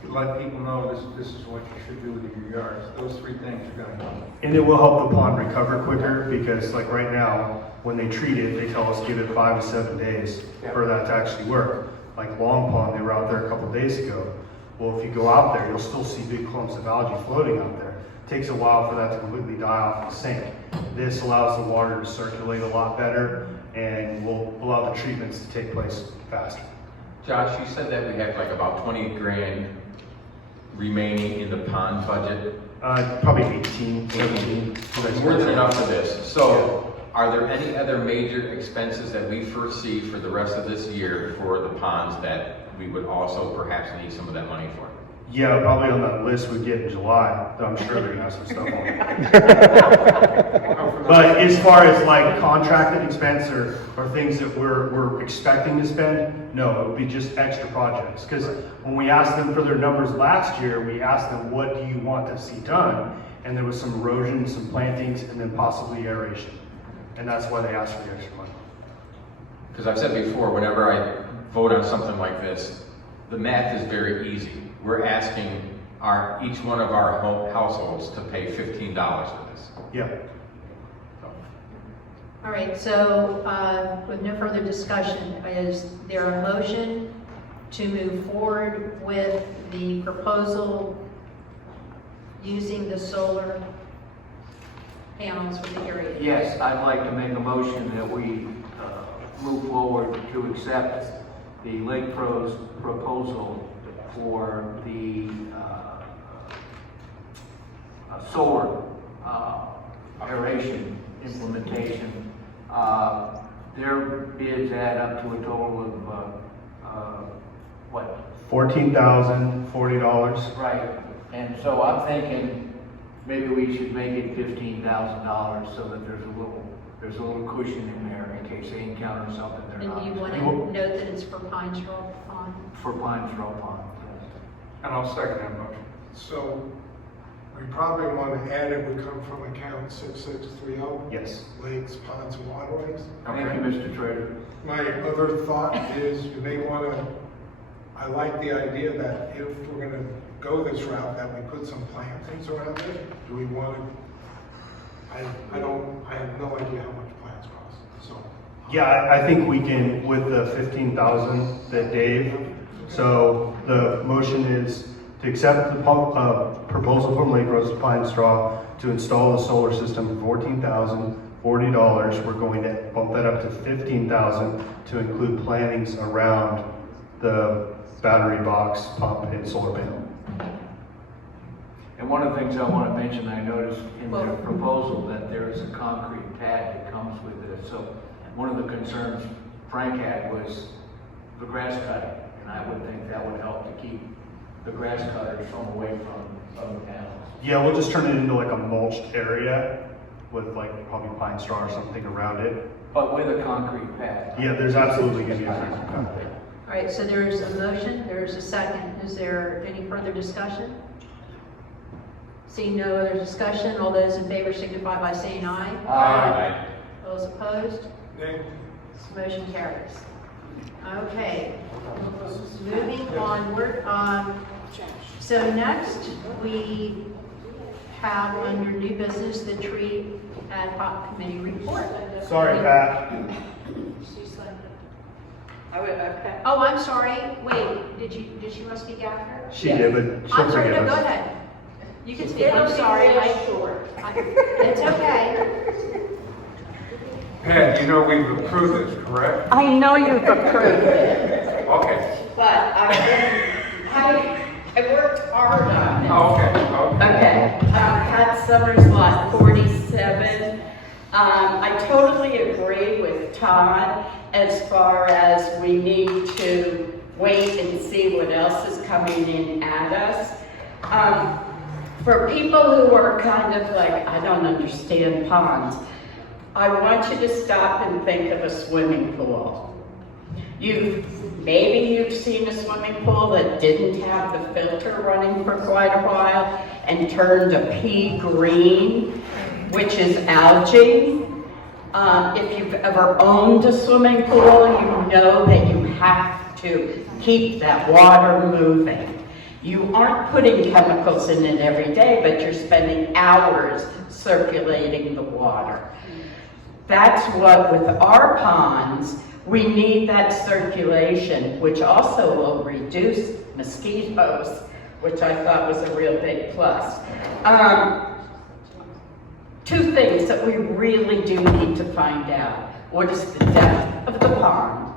let people know this is what you should do with your yards, those 3 things are gonna help. And it will help the pond recover quicker, because like right now, when they treat it, they tell us give it 5 to 7 days for that to actually work. Like Long Pond, they were out there a couple days ago. Well, if you go out there, you'll still see big clumps of algae floating out there. It takes a while for that to completely die off the sink. This allows the water to circulate a lot better and will allow the treatments to take place faster. Josh, you said that we have like about 20 grand remaining in the pond budget. Probably 18, 17. That's more than enough for this. So, are there any other major expenses that we foresee for the rest of this year for the ponds that we would also perhaps need some of that money for? Yeah, probably on that list we get in July, but I'm sure they're gonna have some stuff on it. But as far as like contracted expense or things that we're expecting to spend, no, it would be just extra projects. Because when we asked them for their numbers last year, we asked them, what do you want to see done? And there was some erosion, some plantings, and then possibly aeration. And that's why they asked for the extra money. Because I've said before, whenever I vote on something like this, the math is very easy. We're asking each one of our households to pay $15 for this. Yeah. all right, so with no further discussion, is there a motion to move forward with the proposal using the solar panels for the area? Yes, I'd like to make a motion that we move forward to accept the Lake Pros proposal for the solar aeration implementation. Their bids add up to a total of what? $14,040. Right, and so I'm thinking maybe we should make it $15,000 so that there's a little cushion in there in case they encounter something they're And not. do you want to note that it's for Pine Straw Pond? For Pine Straw Pond. And I'll second that motion. So we probably want to add it would come from account 6630, Yes. lakes, ponds, and waterways. Thank you, Mr. Treasurer. My other thought is you may want to, I like the idea that if we're going to go this route, that we put some plantings around it. Do we want to, I have no idea how much plants cost, so. Yeah, I think we can, with the 15,000 that Dave, so the motion is to accept the proposal from Lake Rose Pine Straw to install the solar system for $14,040. We're going to bump that up to $15,000 to include plantings around the battery box, pump, and solar panel. And one of the things I want to mention, I noticed in their Well- proposal that there is a concrete pad that comes with it. So one of the concerns Frank had was the grass cutting. And I would think that would help to keep the grass cutters away from the panels. Yeah, we'll just turn it into like a mulched area with like probably pine straw or something around it. But with a concrete pad. Yeah, there's absolutely going to be a concrete pad there. All right, so there's a motion, there's a second. Is there any further discussion? Seeing no other discussion, all those in favor signify by saying aye. Aye. Those opposed? Nay. Motion carries. Okay, moving onward. So next, we have under new business, the tree ad hoc committee report. Sorry, Pat. Okay. Oh, I'm sorry. Wait, did she want to speak after? She did, but she'll I'm sorry, forgive no, go us. ahead. You can speak, I'm sorry. It's okay. Pat, you know we've approved this, correct? I know you've approved it, Okay. but I worked hard on it. Oh, okay, Okay, Pat Summers, lot 47. I totally agree with Todd as far as we need to wait and see what else is coming in at us. For people who are kind of like, I don't understand ponds, I want you to stop and think of a swimming pool. Maybe you've seen a swimming pool that didn't have the filter running for quite a while and turned a pea green, which is algae. If you've ever owned a swimming pool, you know that you have to keep that water moving. You aren't putting chemicals in it every day, but you're spending hours circulating the water. That's what, with our ponds, we need that circulation, which also will reduce mosquitoes, which I thought was a real big plus. Two things that we really do need to find out. What is the depth of the pond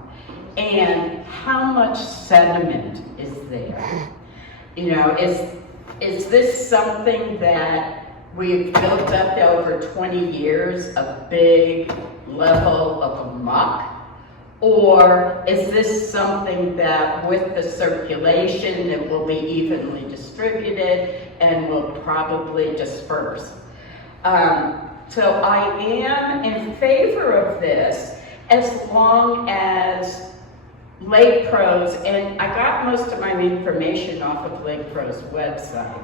and how much sediment is there? You know, is this something that we've built up over 20 years, a big level of muck? Or is this something that with the circulation it will be evenly distributed and will probably disperse? So I am in favor of this as long as Lake Pros, and I got most of my information off of Lake Pros website.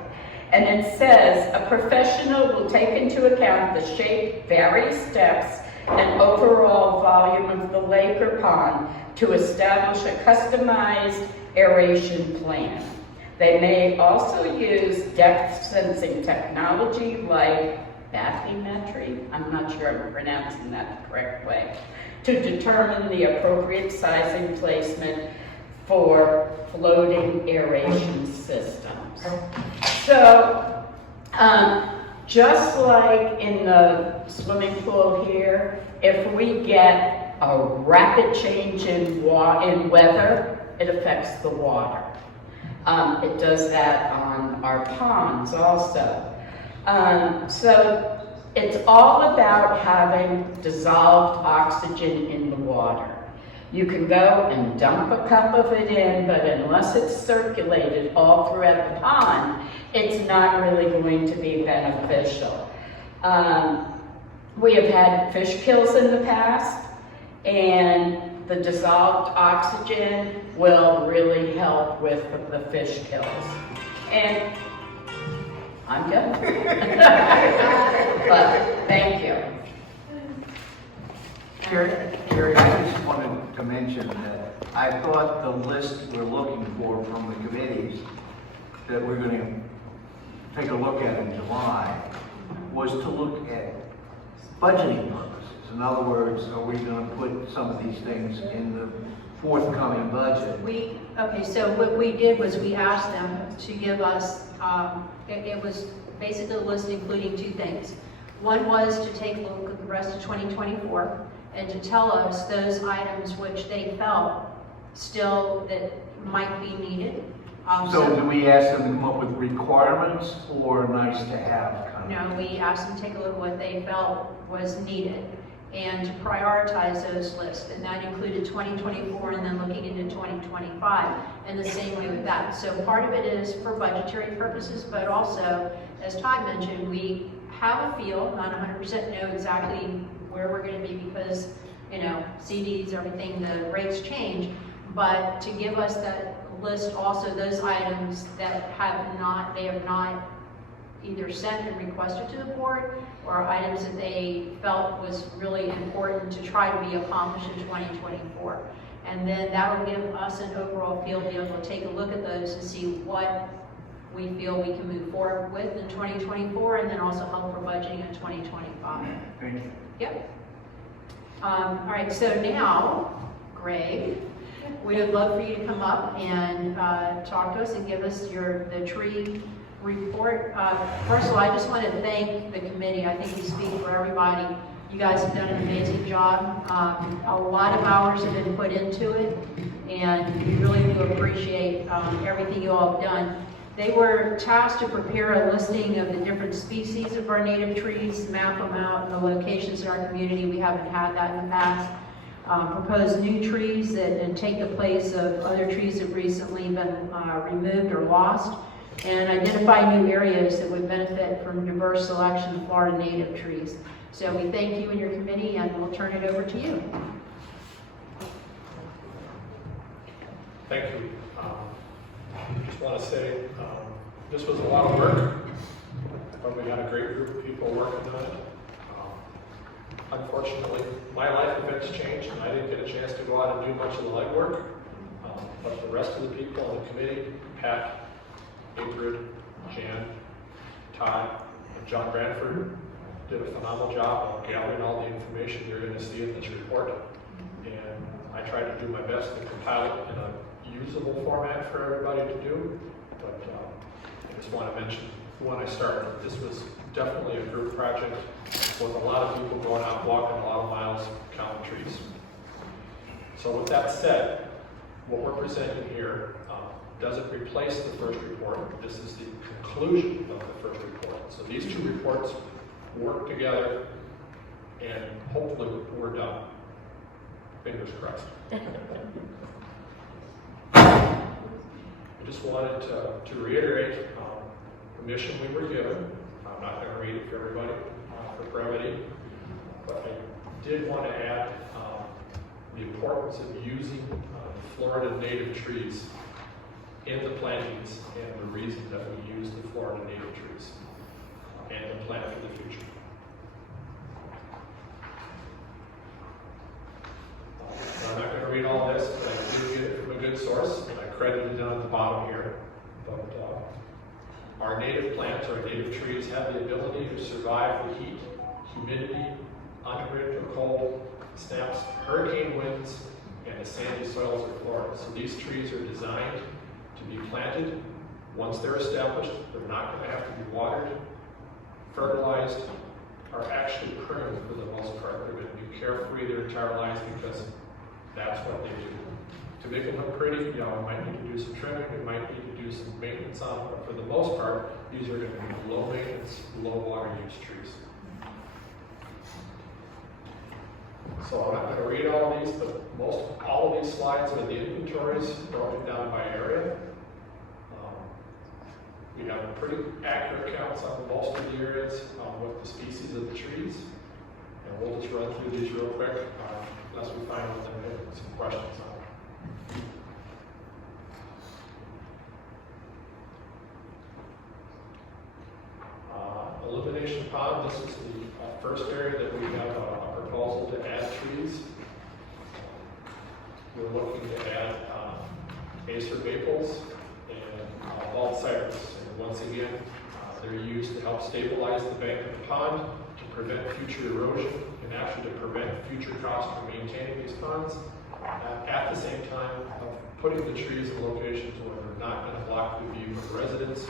And it says, a professional will take into account the shape, various depths, and overall volume of the lake or pond to establish a customized aeration plan. They may also use depth sensing technology like bathymetry, I'm not sure I'm pronouncing that the correct way, to determine the appropriate sizing placement for floating aeration systems. So, just like in the swimming pool here, if we get a rapid change in weather, it affects the water. It does that on our ponds also. So it's all about having dissolved oxygen in the water. You can go and dump a cup of it in, but unless it's circulated all throughout the pond, it's not really going to be beneficial. We have had fish kills in the past, and the dissolved oxygen will really help with the fish kills. And I'm done. But thank you. Jerry, I just wanted to mention that I thought the list we're looking for from the committees that we're going to take a look at in July was to look at budgeting purposes. In other words, are we going to put some of these things in the forthcoming budget? Okay, so what we did was we asked them to give us, it was basically a list including two things. One was to take a look at the rest of 2024 and to tell us those items which they felt still that might be needed. So do we ask them to come up with requirements or nice to have? No, we asked them to take a look at what they felt was needed and to prioritize those lists. And that included 2024 and then looking into 2025 and the same way with that. So part of it is for budgetary purposes, but also, as Todd mentioned, we have a feel, not 100% know exactly where we're going to be because, you know, CDs, everything, the rates change, but to give us that list also those items that they have not either sent and requested to the board or items that they felt was really important to try to be accomplished in 2024. And then that will give us an overall feel, be able to take a look at those and see what we feel we can move forward with in 2024, and then also help for budgeting in 2025. Thank you. Yep. All right, so now, Greg, we would love for you to come up and talk to us and give us the tree report. First of all, I just want to thank the committee. I think we speak for everybody. You guys have done an amazing job. A lot of hours have been put into it, and we really do appreciate everything you all have done. They were tasked to prepare a listing of the different species of our native trees, map them out, and the locations in our community. We haven't had that in the past. Propose new trees and take the place of other trees that recently been removed or lost, and identify new areas that would benefit from diverse selection of Florida native trees. So we thank you and your committee, and we'll turn it over to you. Thank you. Just want to say this was a lot of work, but we had a great group of people working on it. Unfortunately, my life events changed, and I didn't get a chance to go out and do much of the legwork. But the rest of the people on the committee, Pat, Ingrid, Jan, Todd, and John Branford, did a phenomenal job of gathering all the information you're going to see in this report. And I tried to do my best to compile it in a usable format for everybody to do. But I just want to mention when I started, this was definitely a group project with a lot of people going out walking a lot of miles counting trees. So with that said, what we're presenting here doesn't replace the first report. This is the conclusion of the first report. So these two reports work together, and hopefully we're done. Fingers crossed. I just wanted to reiterate the mission we were given. I'm not going to read it for everybody for brevity, but I did want to add the importance of using Florida native trees in the plantings and the reason that we use the Florida native trees and the plan for the future. I'm not going to read all this, but I did get it from a good source, and I credited it down at the bottom here. But our native plants, our native trees, have the ability to survive the heat, humidity, underwind or cold, snaps, hurricane winds, and the sandy soils of Florida. So these trees are designed to be planted. Once they're established, they're not going to have to be watered, fertilized, or actually pruned for the most part. They're going to be carefree their entire lives because that's what they do. To make them look pretty, you might need to do some trimming, you might need to do some maintenance on them, but for the most part, these are going to be low maintenance, low water use trees. So I'm not going to read all of these, but all of these slides are the inventories broken down by area. We have pretty accurate counts on most of the areas with the species of the trees. And we'll just run through these real quick unless we find out there are some questions on it. Elimination pond, this is the first area that we have a proposal to add trees. We're looking to add acer maples and bald cypress. And once again, they're used to help stabilize the bank of the pond, to prevent future erosion, and actually to prevent future costs for maintaining these ponds. At the same time of putting the trees in locations where they're not going to block the view of residents,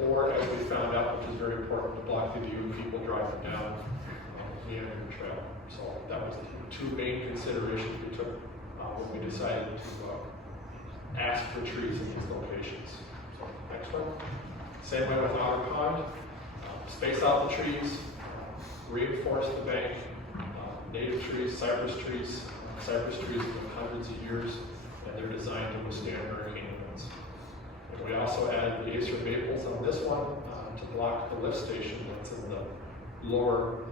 or as we found out, which is very important, to block the view of people driving down the Meandering Trail. So that was the two main considerations we took when we decided to ask for trees in these locations. So next one. Same way with Otter Pond. Space out the trees, reinforce the bank. Native trees, cypress trees have been hundreds of years, and they're designed to withstand hurricane winds. And we also added the acer maples on this one to block the lift station that's in the lower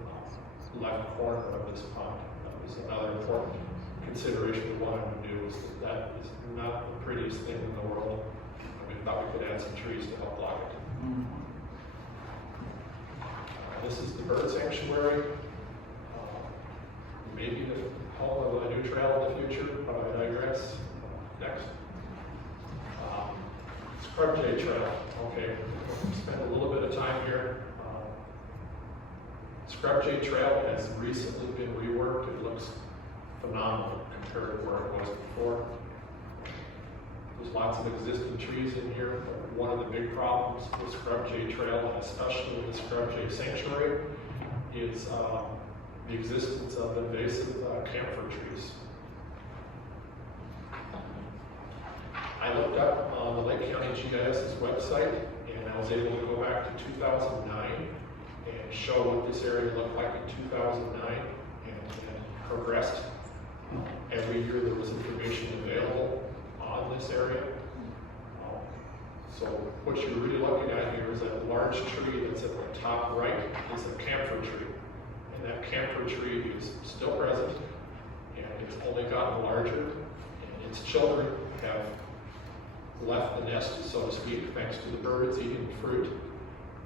left corner of this pond. That was another important consideration we wanted to do, is that is not the prettiest thing in the world. And we thought we could add some trees to help block it. This is the bird sanctuary. Maybe the home of a new trail in the future, but I digress. Next. Scrub Jay Trail. Okay, spend a little bit of time here. Scrub Jay Trail has recently been reworked. It looks phenomenal compared to where it was before. There's lots of existing trees in here. One of the big problems with Scrub Jay Trail, and especially with the Scrub Jay Sanctuary, is the existence of invasive camphor trees. I looked up on the Lake County GIS's website, and I was able to go back to 2009 and show what this area looked like in 2009 and progressed. Every year there was information available on this area. So what you're really looking at here is that large tree that's at the top right is a camphor tree. And that camphor tree is still present, and it's only gotten larger, and its children have left the nest, so to speak, thanks to the birds eating the fruit,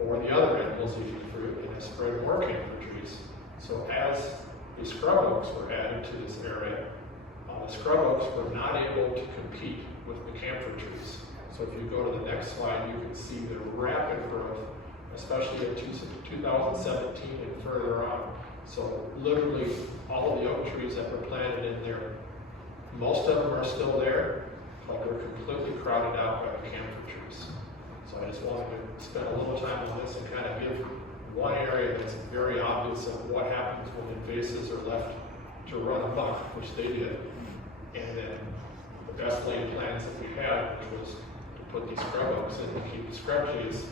or the other animals eating the fruit, and has spread more camphor trees. So as the scrub oaks were added to this area, the scrub oaks were not able to compete with the camphor trees. So if you go to the next slide, you can see the rapid growth, especially in 2017 and further on. So literally all of the oak trees that were planted in there, most of them are still there, but they're completely crowded out by the camphor trees. So I just wanted to spend a little time on this and kind of give one area that's very obvious of what happens when invasives are left to run amok, which they did. And then the best laid plans that we had, which was to put these scrub oaks in and keep the scrub jays,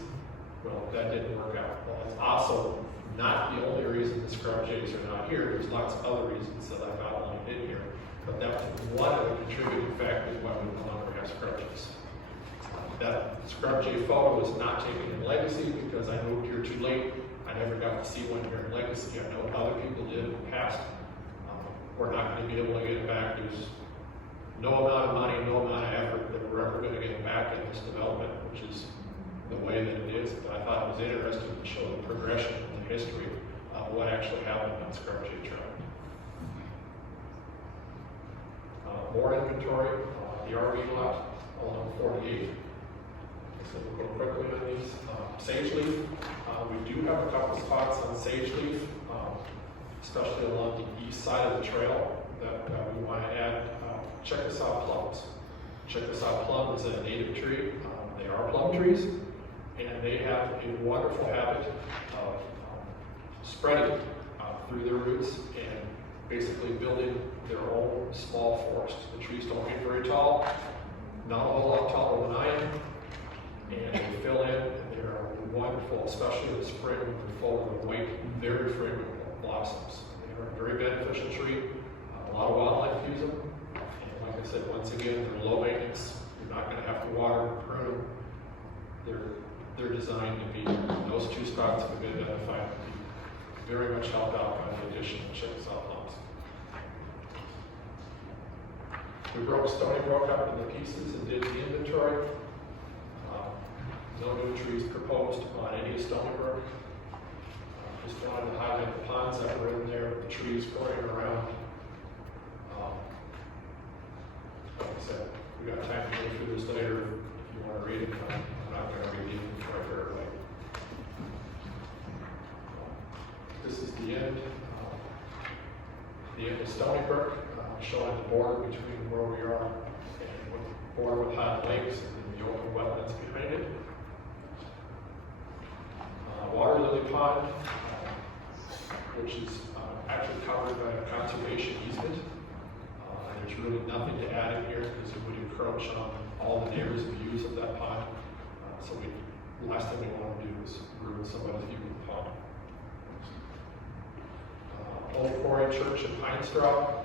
well, that didn't work out. Well, it's also not the only reason the scrub jays are not here. There's lots of other reasons that I've outlined in here. But that's one of the contributing factors why we no longer have scrub jays. That scrub jay photo was not taken in Legacy because I moved here too late. I never got to see one here in Legacy. I know other people did in the past. We're not going to be able to get it back. There's no amount of money, no amount of effort that we're ever going to get back in this development, which is the way that it is. But I thought it was interesting to show the progression in the history of what actually happened on Scrub Jay Trail. More inventory, the RV lot along 48. So we'll go quickly on these. Sage leaf, we do have a couple spots on sage leaf, especially along the east side of the trail that we want to add Chickasaw plums. Chickasaw plum is a native tree. They are plum trees, and they have a wonderful habit of spreading through their roots and basically building their own small forest. The trees don't get very tall, not a whole lot taller than I am, and they fill in, and they're wonderful, especially in the spring when they're full of white, very fragrant blossoms. They are a very beneficial tree. A lot of wildlife use them. And like I said, once again, they're low maintenance. You're not going to have to water and prune them. They're designed to be, those two spots have been identified to be very much helped out by the addition of Chickasaw plums. We Stony Brook up into pieces and did the inventory. No new trees proposed on any of Stony Brook. Just wanted to highlight the ponds that were in there, the trees growing around. Like I said, we got time to go through this later if you want to read it. I'm not going to read the inventory for everybody. This is the end of Stony Brook, showing the border between where we are and the border with Highland Lakes and then the open wetlands behind it. Water Lily Pond, which is actually covered by a conservation easement. There's really nothing to add in here because it would encroach on all the neighbors' views of that pond. So last thing we want to do is ruin somebody's view of the pond. Old Quarry Church in Pine Straw,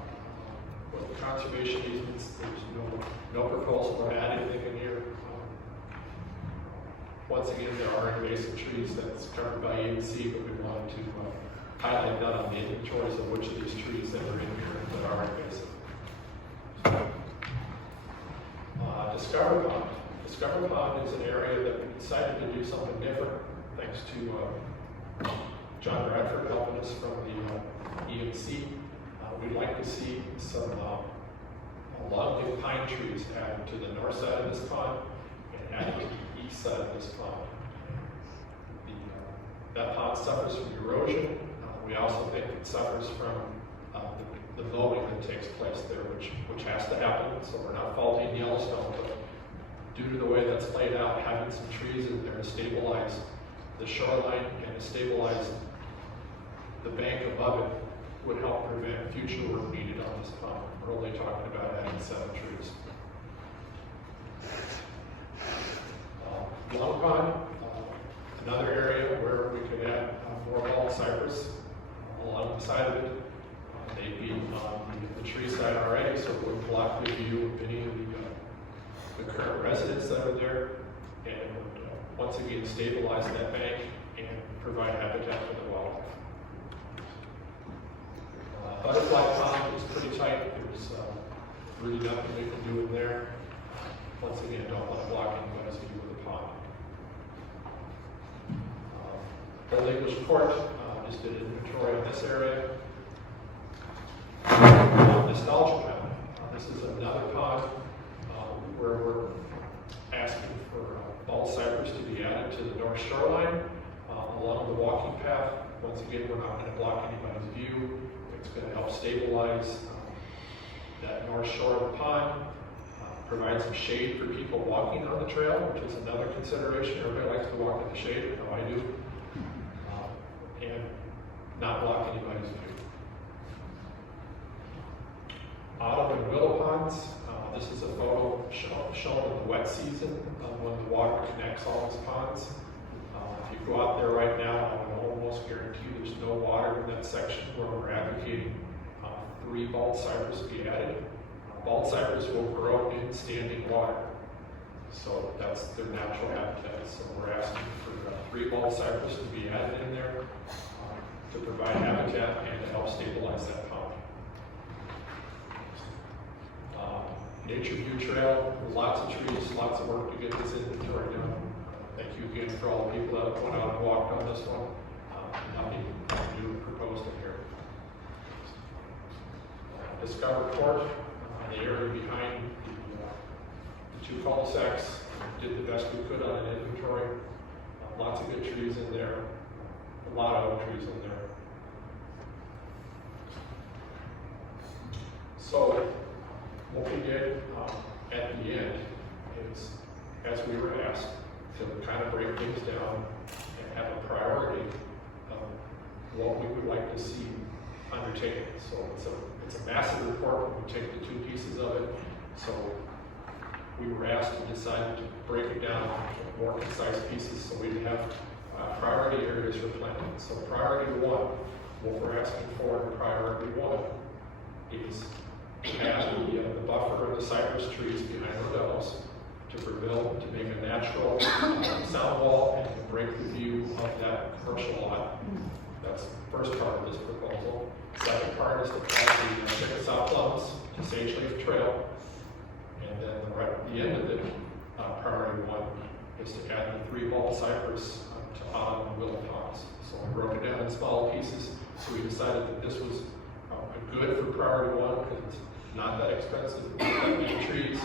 with the conservation easements, there's no proposal to add anything in here. Once again, there are invasive trees that's covered by ENC, but we wanted to highlight that on the inventories of which of these trees that are in here that are invasive. Discover Pond. Discover Pond is an area that we decided to do something different thanks to John Bradford helping us from the EMC. We'd like to see some longleaf pine trees added to the north side of this pond and added to the east side of this pond. That pond suffers from erosion. We also think it suffers from the mowing that takes place there, which has to happen. So we're not faulting Yellowstone, but due to the way that's laid out, having some trees in there to stabilize the shoreline and to stabilize the bank above it would help prevent future work needed on this pond. We're only talking about adding 7 trees. Long Pond, another area where we could add more bald cypress along the side of it. They'd be on the tree side already, so it would block the view of any of the current residents that are there, and it would once again stabilize that bank and provide habitat for the wildlife. Butterfly Pond is pretty tight. There's really nothing we can do in there. Once again, don't want to block anybody's view of the pond. Old English Court just did an inventory on this area. Nostalgia Pond. This is another pond where we're asking for bald cypress to be added to the north shoreline along the walking path. Once again, we're not going to block anybody's view. It's going to help stabilize that north shore of the pond, provide some shade for people walking on the trail, which is another consideration. Everybody likes to walk in the shade, I know I do, and not block anybody's view. Autumn and Willow Ponds. This is a photo shown in the wet season when the water connects all these ponds. If you go out there right now, I would almost guarantee there's no water in that section where we're advocating 3 bald cypress be added. Bald cypress will grow in standing water, so that's their natural habitat. So we're asking for 3 bald cypress to be added in there to provide habitat and to help stabilize that pond. Nature View Trail, lots of trees, lots of work to get this inventory done. Thank you again for all the people that went out and walked on this one. Nothing new proposed in here. Discover Court, the area behind the 2 cul-de-sacs. Did the best we could on an inventory. Lots of good trees in there. A lot of oak trees in there. So what we did at the end is, as we were asked, to kind of break things down and have a priority of what we would like to see undertaken. So it's a massive report when we take the 2 pieces of it. So we were asked to decide to break it down into more concise pieces so we'd have priority areas for planting. So priority 1, what we're asking for in priority 1 is to add the buffer of the cypress trees behind Rodello's to make a natural sound wall and to break the view of that commercial lot. That's the first part of this proposal. Second part is to add the Chickasaw plums to Sage Leaf Trail. And then right at the end of it, priority 1 is to add the 3 bald cypress to Autumn and Willow Ponds. So we broke it down in small pieces. So we decided that this was good for priority 1 because it's not that expensive, not that many trees,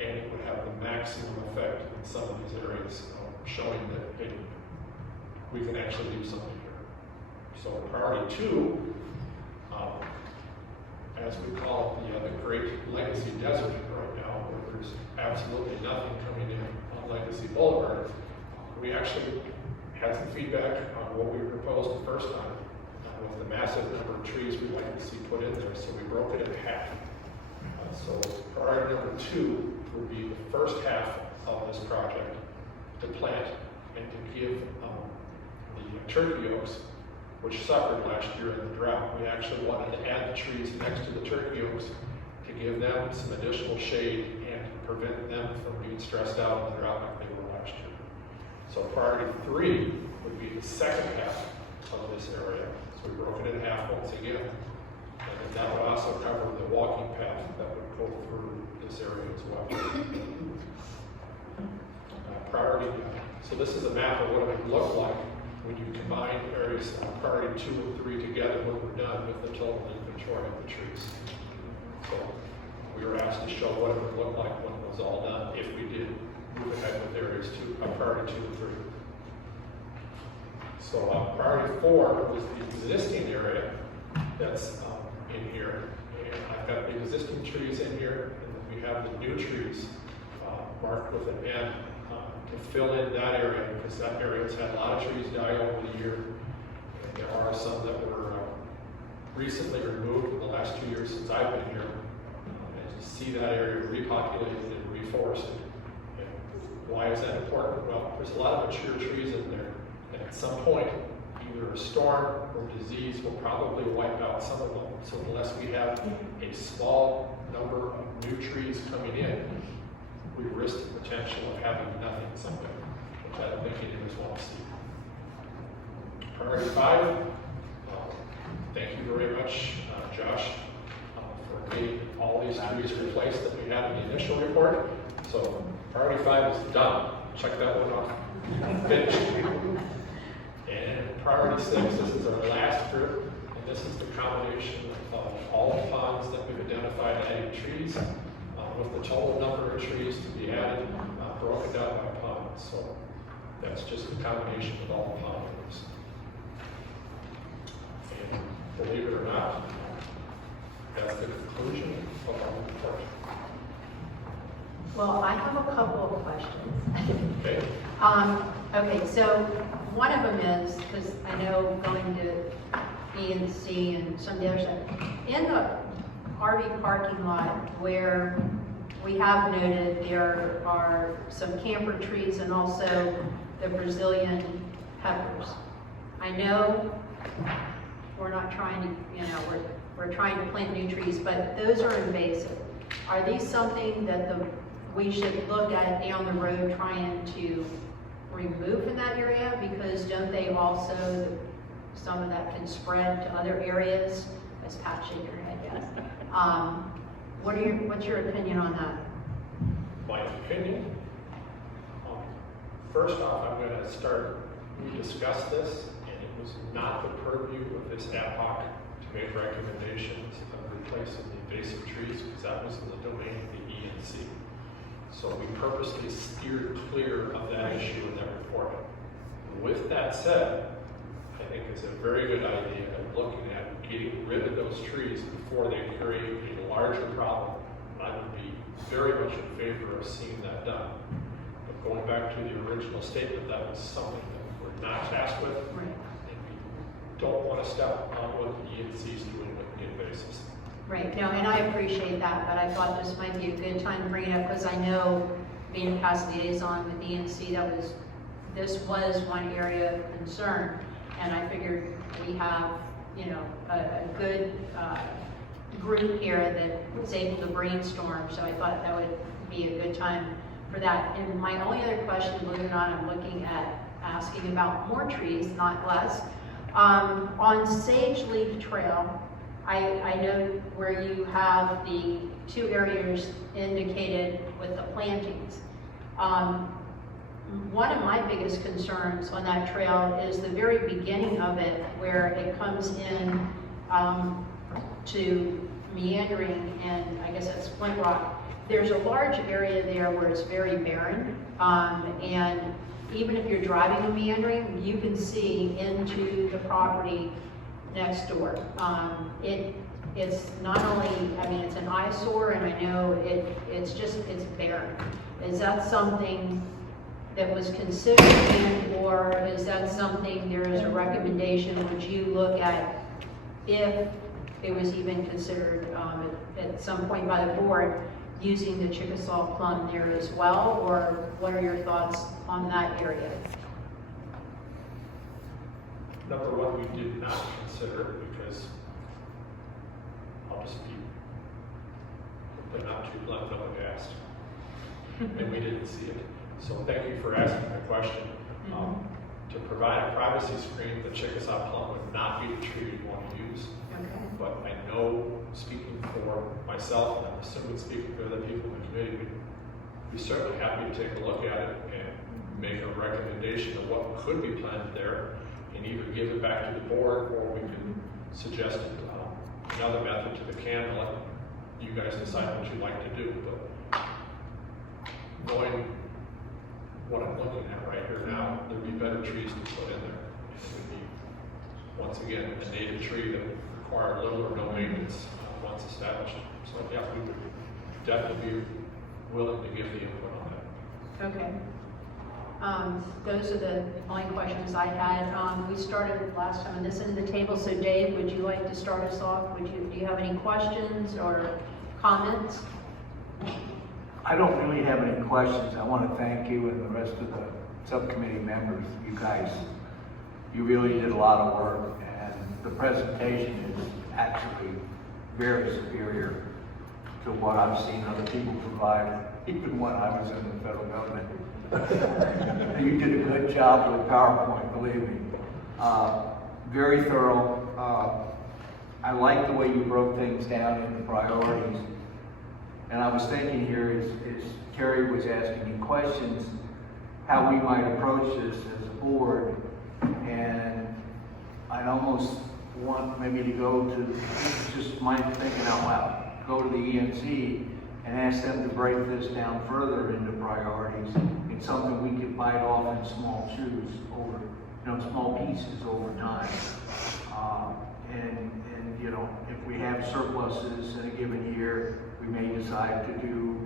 and it would have the maximum effect in some of these areas, showing that, hey, we can actually do something here. So priority 2, as we call it, the Great Legacy Desert right now, where there's absolutely nothing coming in on Legacy Boulevard, we actually had some feedback on what we proposed the first time with the massive number of trees we'd like to see put in there, so we broke it in half. So priority number 2 would be the first half of this project to plant and to give the turkey oaks, which suffered last year in the drought. We actually wanted to add the trees next to the turkey oaks to give them some additional shade and to prevent them from being stressed out in the drought like they were last year. So priority 3 would be the second half of this area. So we broke it in half once again. And then that would also cover the walking path that would go through this area as well. Priority, so this is a map of what it would look like when you combine areas priority 2 and 3 together when we're done with the total inventory of the trees. So we were asked to show what it would look like when it was all done if we did move ahead with areas priority 2 and 3. So priority 4 was the existing area that's in here. And I've got the existing trees in here, and then we have the new trees marked with an N to fill in that area, because that area has had a lot of trees die over the year. And there are some that were recently removed in the last 2 years since I've been here. And to see that area repopulated and reforested. And why is that important? Well, there's a lot of mature trees in there. And at some point, either a storm or disease will probably wipe out some of them. So unless we have a small number of new trees coming in, we risk the potential of having nothing somewhere, which I don't think any of us want to see. Priority 5, thank you very much, Josh, for getting all these trees replaced that we had in the initial report. So priority 5 is done. Check that one off. Finished. And priority 6, this is our last group, and this is the combination of all the ponds that we've identified adding trees, with the total number of trees to be added, broken down by pond. So that's just a combination of all the pond groups. And believe it or not, that's the conclusion of our report. Well, I have a couple of questions. Okay. Okay, so one of them is, because I know going to E&C and some of the other stuff, in the RV parking lot where we have noted there are some camper trees and also the Brazilian peppers. I know we're not trying to, we're trying to plant new trees, but those are invasive. Are these something that we should look at down the road trying to remove from that area? Because don't they also, some of that can spread to other areas? As Pat shaking her head, yes. What's your opinion on that? My opinion, first off, I'm going to start, we discussed this, and it was not the purview of this ad hoc to make recommendations of replacing the invasive trees, because that was in the domain of the E&C. So we purposely steered clear of that issue in that report. With that said, I think it's a very good idea of looking at getting rid of those trees before they create a larger problem. I would be very much in favor of seeing that done. But going back to the original statement, that was something that we're not tasked with. Right. And we don't want to step on what the E&C is doing with the invasives. Right, no, and I appreciate that, but I thought this might be a good time to bring it up, because I know, being a past liaison with E&C, this was one area of concern, and I figured we have, a good group here that was able to brainstorm, so I thought that would be a good time for that. And my only other question, believe it or not, I'm looking at asking about more trees, not less. On Sage Leaf Trail, I know where you have the 2 areas indicated with the plantings. One of my biggest concerns on that trail is the very beginning of it, where it comes in to meandering, and I guess that's Flint Rock. There's a large area there where it's very barren, and even if you're driving a meandering, you can see into the property next door. It's not only, it's an eyesore, and I know it's barren. Is that something that was considered, or is that something there is a recommendation? Would you look at if it was even considered at some point by the board using the Chickasaw plum there as well, or what are your thoughts on that area? Number one, we did not consider it because I'll just be not too blunt, no one asked. And we didn't see it. So thank you for asking that question. To provide a privacy screen, the Chickasaw plum would not be the tree you'd want to use. Okay. But I know, speaking for myself, and I'm assuming speaking for other people in the committee, we'd be certainly happy to take a look at it and make a recommendation of what could be planted there. and either give it back to the board, or we could suggest another method to the can and let you guys decide what you'd like to do. But knowing what I'm looking at right here now, there'd be better trees to put in there. It would be, once again, a native tree that would require little or no maintenance once established. So yeah, we would definitely be willing to give the input on that. Okay. Those are the only questions I had. We started last time on this end of the table, so Dave, would you like to start us off? Do you have any questions or comments? I don't really have any questions. I want to thank you and the rest of the subcommittee members. You guys, you really did a lot of work, and the presentation is actually very superior to what I've seen other people provide, even when I was in the federal government. You did a good job with PowerPoint, believe me. Very thorough. I like the way you broke things down into priorities. And I was thinking here, as Terry was asking me questions, how we might approach this as a board. And I'd almost want maybe to go to, just my thinking out loud, go to the ENC and ask them to break this down further into priorities. It's something we could bite off in small chews over, small pieces over time. And if we have surpluses in a given year, we may decide to do,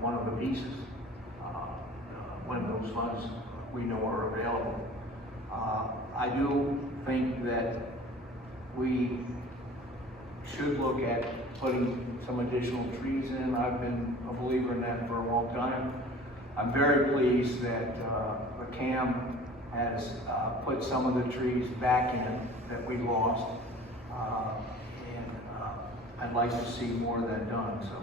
one of the pieces when those funds we know are available. I do think that we should look at putting some additional trees in. I've been a believer in that for a long time. I'm very pleased that the CAM has put some of the trees back in that we lost. I'd like to see more of that done, so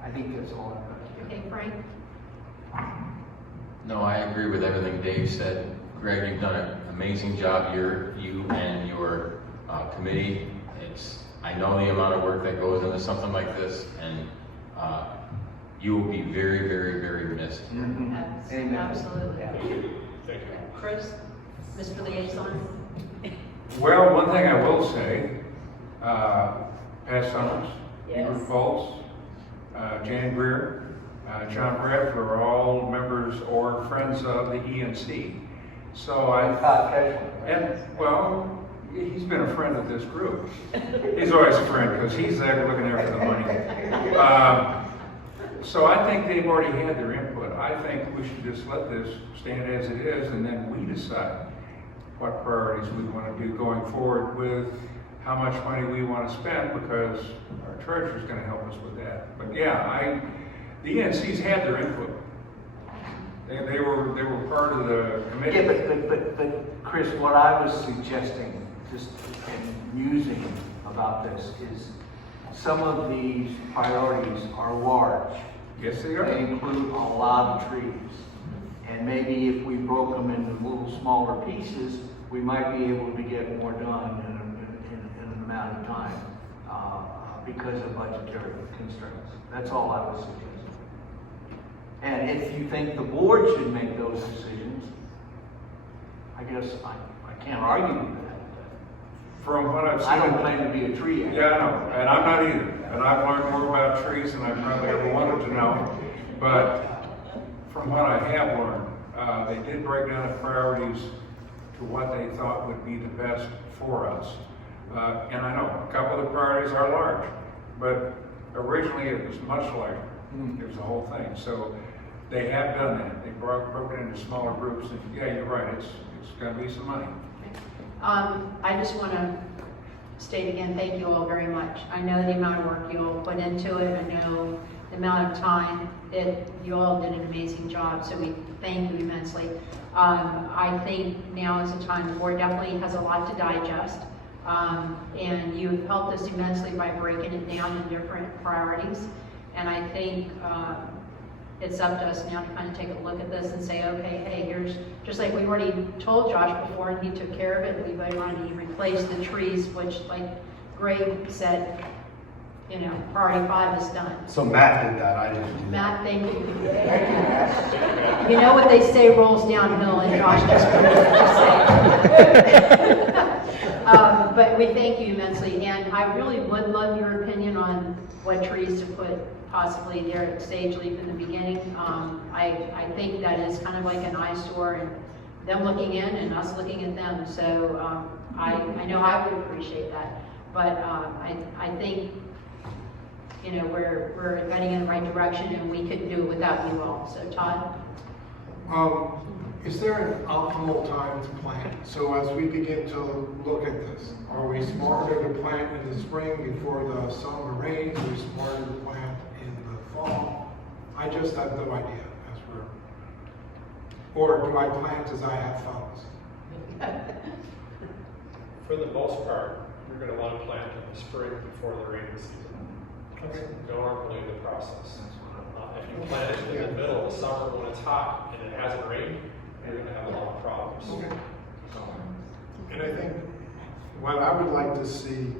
I think that's all I've got. Okay, Frank? No, I agree with everything Dave said. Greg, you've done an amazing job. You and your committee. I know the amount of work that goes into something like this, and you will be very, very, very missed. Amen. Absolutely. Thank you. Chris, Mr. Liaison? Well, one thing I will say, Pat Summers, Yes. Edward Fultz, Jan Greer, John Brett are all members or friends of the ENC. So he's been a friend of this group. He's always a friend because he's there looking there for the money. So I think they've already had their input. I think we should just let this stand as it is, and then we decide what priorities we want to do going forward with how much money we want to spend, because our treasurer's going to help us with that. But yeah, the ENC's had their input. They were part of the committee. Yeah, but Chris, what I was suggesting, just and musing about this, is some of these priorities are large. Yes, they are. They include a lot of trees. And maybe if we broke them into little smaller pieces, we might be able to get more done in an amount of time because of budgetary constraints. That's all I was suggesting. And if you think the board should make those decisions, I guess I can't argue with that. From what I've seen. I don't claim to be a tree expert. Yeah, I know, and I'm not either. And I've learned more about trees than I probably ever wanted to know. But from what I have learned, they did break down the priorities to what they thought would be the best for us. And I know a couple of the priorities are large, but originally it was much larger. It was the whole thing. So they have done that. They broke it into smaller groups. And yeah, you're right. It's going to be some money. I just want to state again, thank you all very much. I know the amount of work you all put into it. I know the amount of time that you all did an amazing job, so we thank you immensely. I think now is the time. The board definitely has a lot to digest, and you've helped us immensely by breaking it down in different priorities. And I think it's up to us now to kind of take a look at this and say, okay, hey, here's, just like we already told Josh before, and he took care of it, we voted on to replace the trees, which, like Greg said, you know, priority 5 is done. So Matt did that, I didn't do that. Matt, thank you. You know what they say rolls downhill and Josh just say. But we thank you immensely, and I really would love your opinion on what trees to put possibly there at Sage Leaf in the beginning. I think that is kind of like an eyesore, and them looking in and us looking at them, so I know I would appreciate that, but I think, you know, we're heading in the right direction, and we couldn't do it without you all. So Todd? Is there an optimal time to plant? So as we begin to look at this, are we smarter to plant in the spring before the summer rains? Are we smarter to plant in the fall? I just have no idea as or do I plant as I have funds? For the most part, you're gonna want to plant in the spring before the rainy season. That's normally the process. If you plant it in the middle of the summer when it's hot and it hasn't rained, you're gonna have a lot of problems. Okay. And I think what I would like to see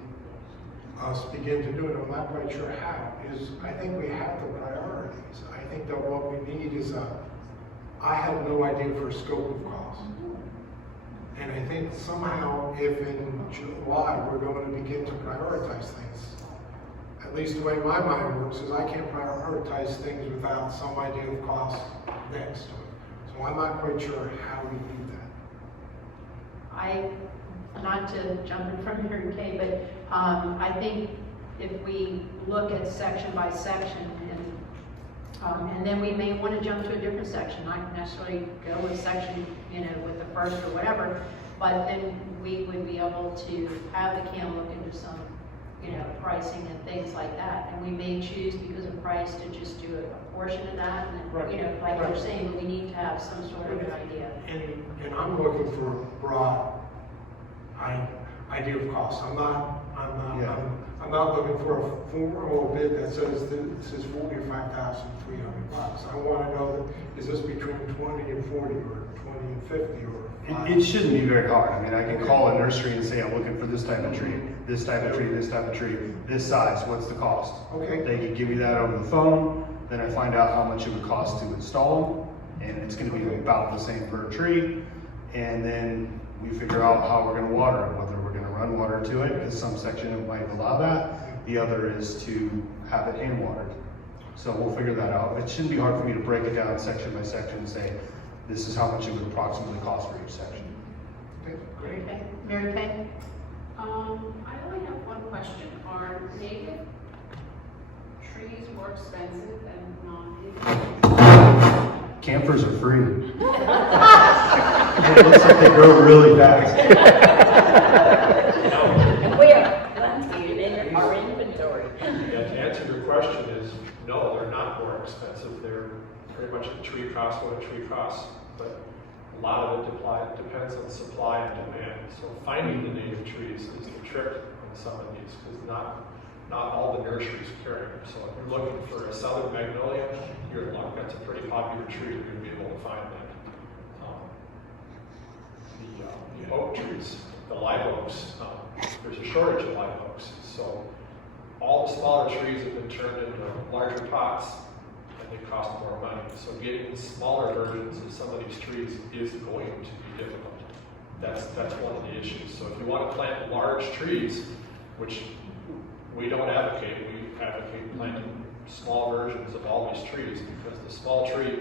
us begin to do, and I'm not quite sure how, is I think we have the priorities. I think that what we need is I have no idea for a scope of cost. And I think somehow if in July we're going to begin to prioritize things, at least the way my mind works is I can't prioritize things without some idea of cost next to it. So I'm not quite sure how we do that. Not to jump in front of your Kay, but I think if we look at section by section, and then we may want to jump to a different section, not necessarily go with section, you know, with the first or whatever, but then we would be able to have the CAM look into some, you know, pricing and things like that. And we may choose, because of price, to just do a portion of that, and, you know, like you're saying, but we need to have some sort of an idea. And I'm looking for a broad idea of cost. I'm not looking for a formal bid that says this is $45,300. I want to know, is this between 20 and 40 or 20 and 50 or 5? It shouldn't be very hard. I mean, I can call a nursery and say, I'm looking for this type of tree, this type of tree, this type of tree, this size, what's the cost? Okay. They can give me that over the phone, then I find out how much it would cost to install them, and it's gonna be about the same per tree, and then we figure out how we're gonna water it, whether we're gonna run water to it, because some section might allow that, the other is to have it hand watered. So we'll figure that out. It shouldn't be hard for me to break it down section by section and say, this is how much it would approximately cost for each section. Okay, great. Okay, Mary Kay? I only have one question. Are native trees more expensive than non-native? Campers are free. It looks like they grow really fast. And we have plenty in our inventory. Yeah, to answer your question is, no, they're not more expensive. They're pretty much a tree cost what a tree costs, but a lot of it depends on supply and demand. So finding the native trees is the trick on some of these, because not all the nurseries carry them. So if you're looking for a southern magnolia, you're in luck. That's a pretty popular tree. You're going to be able to find that. The oak trees, the live oaks, there's a shortage of live oaks. So all the smaller trees have been turned into larger pots, and they cost more money. So getting smaller versions of some of these trees is going to be difficult. That's one of the issues. So if you want to plant large trees, which we don't advocate, we advocate planting small versions of all these trees, because the small tree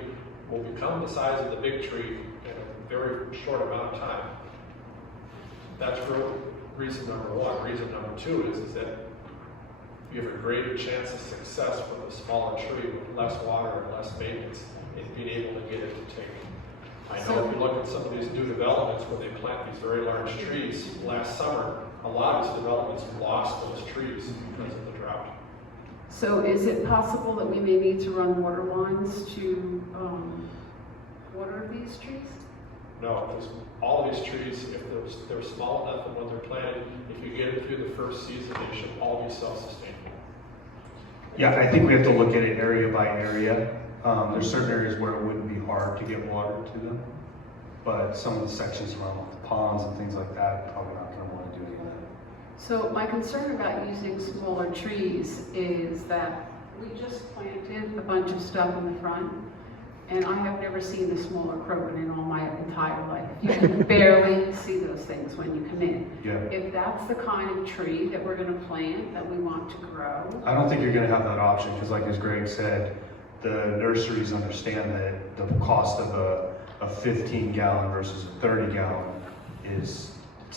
will become the size of the big tree in a very short amount of time. That's reason number one. Reason number two is that you have a greater chance of success with a smaller tree with less water and less maintenance in being able to get it to take. I know if you look at some of these new developments where they plant these very large trees last summer, a lot of these developments lost those trees because of the drought. So is it possible that we may need to run water lines to water these trees? No, because all of these trees, if they're small enough and when they're planted, if you get it through the first season, they should all be self-sustainable. Yeah, I think we have to look at it area by area. There's certain areas where it wouldn't be hard to get water to them, but some of the sections around the ponds and things like that, probably not going to want to do any of that. So my concern about using smaller trees is that we just planted a bunch of stuff in the front, and I have never seen a smaller croton in all my entire life. You can barely see those things when you come in. Yeah. If that's the kind of tree that we're gonna plant, that we want to grow, I don't think you're gonna have that option, because like as Greg said, the nurseries understand that the cost of a 15 gallon versus a 30 gallon it's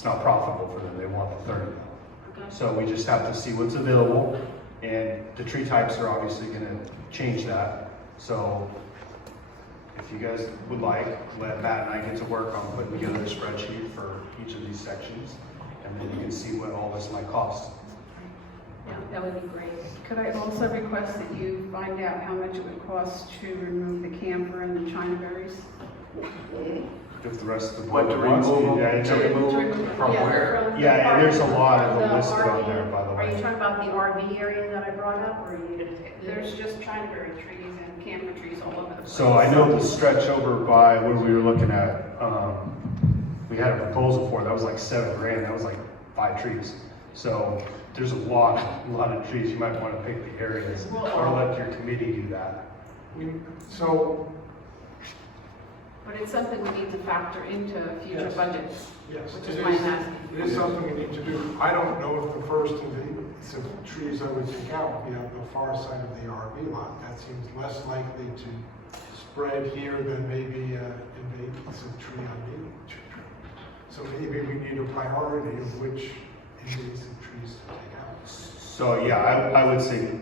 not profitable for them, they want the 30 gallon. So we just have to see what's available, and the tree types are obviously gonna change that. So if you guys would like, let Matt and I get to work on putting together a spreadsheet for each of these sections, and then you can see what all this might cost. yeah, that would be great. Could I also request that you find out how much it would cost to remove the camphor and the china berries? If the rest of the What, board to wants remove to, yeah, them? it's To a- remove from Yeah, where? from the Yeah, and there's a parking lot of the them listed on RV. there, by the Are you way. talking about the RV area that I brought up, or are you? There's just china berry trees and camphor trees all over the place. So I know the stretch over by where we were looking at, we had a proposal for, that was like $7,000, that was like 5 trees. So there's a lot of trees, you might want to pick the areas, or let your committee do that. So, But it's something we need to factor into future Yes. budgets, yes, which it is why I'm is, asking. it is something we need to do. I don't know if the first invasive trees I would take out would be on the far side of the RV lot. That seems less likely to spread here than maybe invasive tree on Main Street. So maybe we need a priority of which invasive trees to take out. So yeah, I would say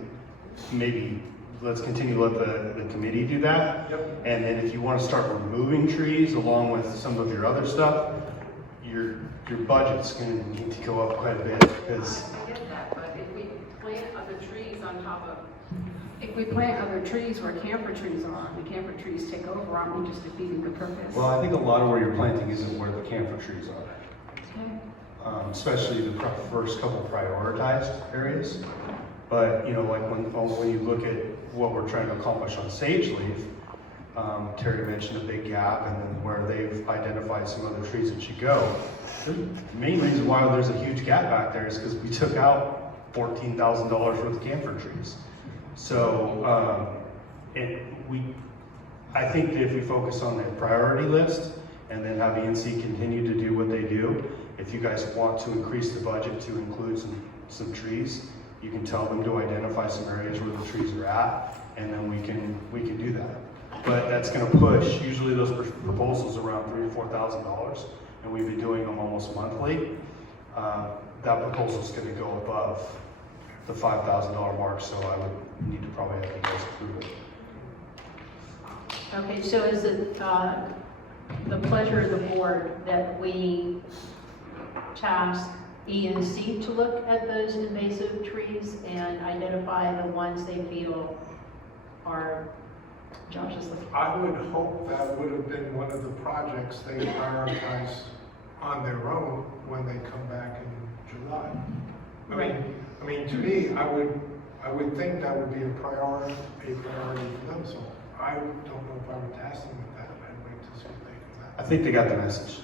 maybe let's continue to let the committee do that. Yep. And then if you want to start removing trees along with some of your other stuff, your budget's going to need to go up quite a bit, because I get that, but if we plant other trees on top of, if we plant other trees where camphor trees are, and the camphor trees take over, aren't we just defeating the purpose? well, I think a lot of where you're planting isn't where the camphor trees are. Okay. Especially the first couple prioritized areas. But, you know, like when you look at what we're trying to accomplish on sage leaf, Terry mentioned a big gap, and then where they've identified some other trees that should go. The main reason why there's a huge gap back there is because we took out $14,000 worth of camphor trees. So, I think that if we focus on the priority list and then have ENC continue to do what they do, if you guys want to increase the budget to include some trees, you can tell them to identify some areas where the trees are at, and then we can do that. But that's going to push usually those proposals around $3,000 or $4,000, and we've been doing them almost monthly. That proposal is going to go above the $5,000 mark, so I would need to probably have you guys approve it. Okay, so is it the pleasure of the board that we task ENC to look at those invasive trees and identify the ones they feel are, Josh is looking. I would hope that would have been one of the projects they prioritize on their own when they come back in July. I mean, to me, I would think that would be a priority for them, so I don't know if I would task them with that. I'd wait to see what they do. I think they got the message.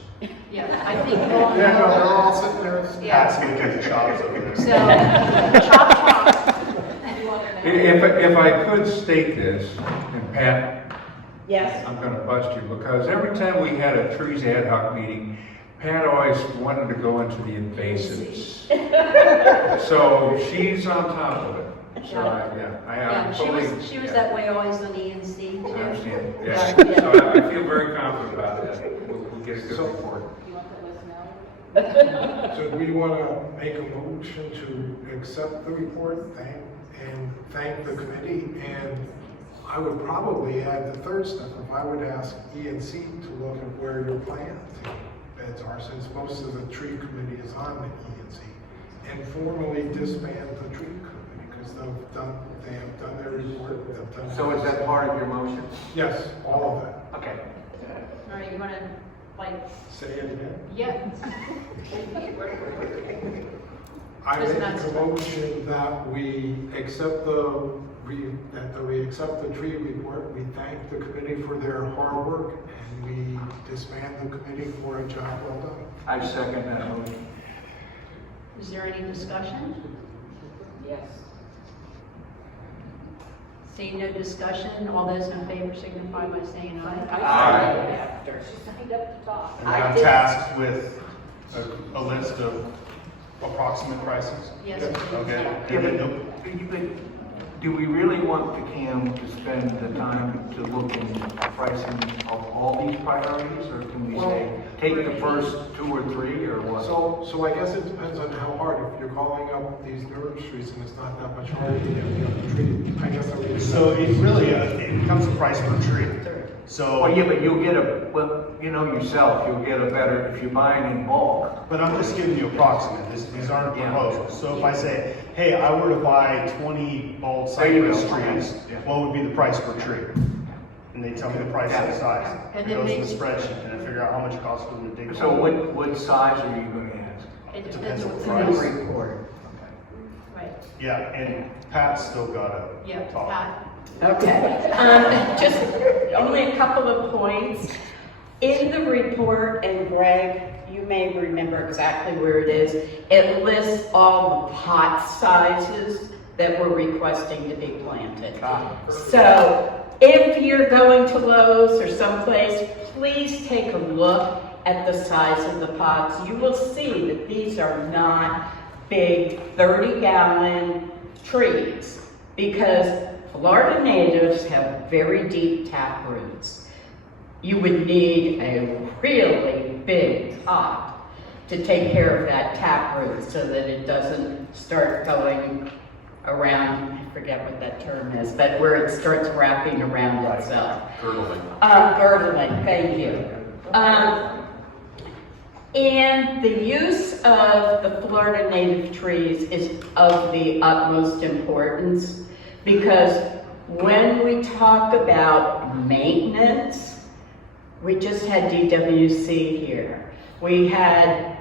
Yeah, I think all. Yeah, no, they're all sitting there. Yeah. Pat's looking at the chops over there. So, chop chop. If I could state this, and Pat, Yes. I'm gonna bust you, because every time we had a trees ad hoc meeting, Pat always wanted to go into the invasives. So she's on top of it. So I Yeah, totally. she was that way always on ENC too. I understand, Yeah, yeah. yeah. So I feel very confident about that. We'll get a good report. You want to let us know? So we want to make a motion to accept the report, thank the committee, and I would probably add the third step, if I would ask ENC to look at where your planting beds are, since most of the tree committee is on the ENC, and formally disband the tree committee, because they have done their report, they've done. So is that part of your motion? Yes, all of that. Okay. All right, you want to, like, Say it again. yeah. I Just make not- a motion that we accept the tree report. We thank the committee for their hard work, and we disband the committee for a job well done. I second that motion. Is there any discussion? Yes. Seeing no discussion, all those in favor signify by saying aye. After she signed up to talk. And then I'm tasked with a list of approximate prices. Yes. Okay. Yeah, but do we really want the CAM to spend the time to look into pricing of all these priorities, or can we say, take the first 2 or 3, or what? So I guess it depends on how hard. If you're calling up these nurseries and it's not that much harder to get the other tree, I guess I would. So it really, it becomes a price per tree. So. Well, yeah, but you'll get well, you know yourself, you'll get a better, if you're buying in bulk. But I'm just giving you approximate, these aren't Yeah. proposals. So if I say, hey, I were to buy 20 bulb There you cypress go. trees, Yeah. what would be the price per tree? And they tell me the price and the size. And It then goes in the they- spreadsheet, and I figure out how much it costs for them to dig. So what size are you gonna ask? It Depends depends on what's the in price. the report. Right, Yeah, and Pat's still gotta yeah, talk. Pat. Okay, just only a couple of points. In the report, and Greg, you may remember exactly where it is, it lists all the pot sizes that we're requesting to be planted. So if you're going to Lowe's or someplace, please take a look at the size of the pots. You will see that these are not big 30-gallon trees, because Florida natives have very deep tap roots. You would need a really big pot to take care of that tap root so that it doesn't start going around, I forget what that term is, but where it starts wrapping around itself. Girdling. Girdling, thank you. And the use of the Florida native trees is of the utmost importance, because when we talk about maintenance, we just had DWC here. We had,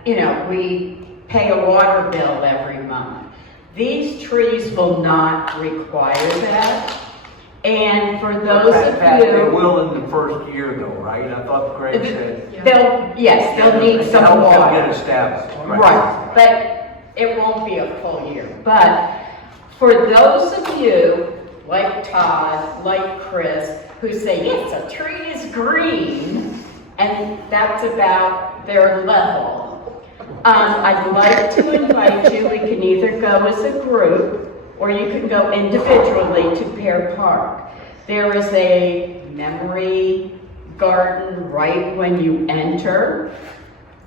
we pay a water bill every month. These trees will not require that. And for those of Pat, they you, will in the first year though, right? I thought Greg said. they'll need some They'll water. get established. Right, but it won't be a full year. But for those of you, like Todd, like Chris, who say, yes, a tree is green, and that's about their level. I'd like to invite you, we can either go as a group, or you can go individually to Pear Park. There is a memory garden right when you enter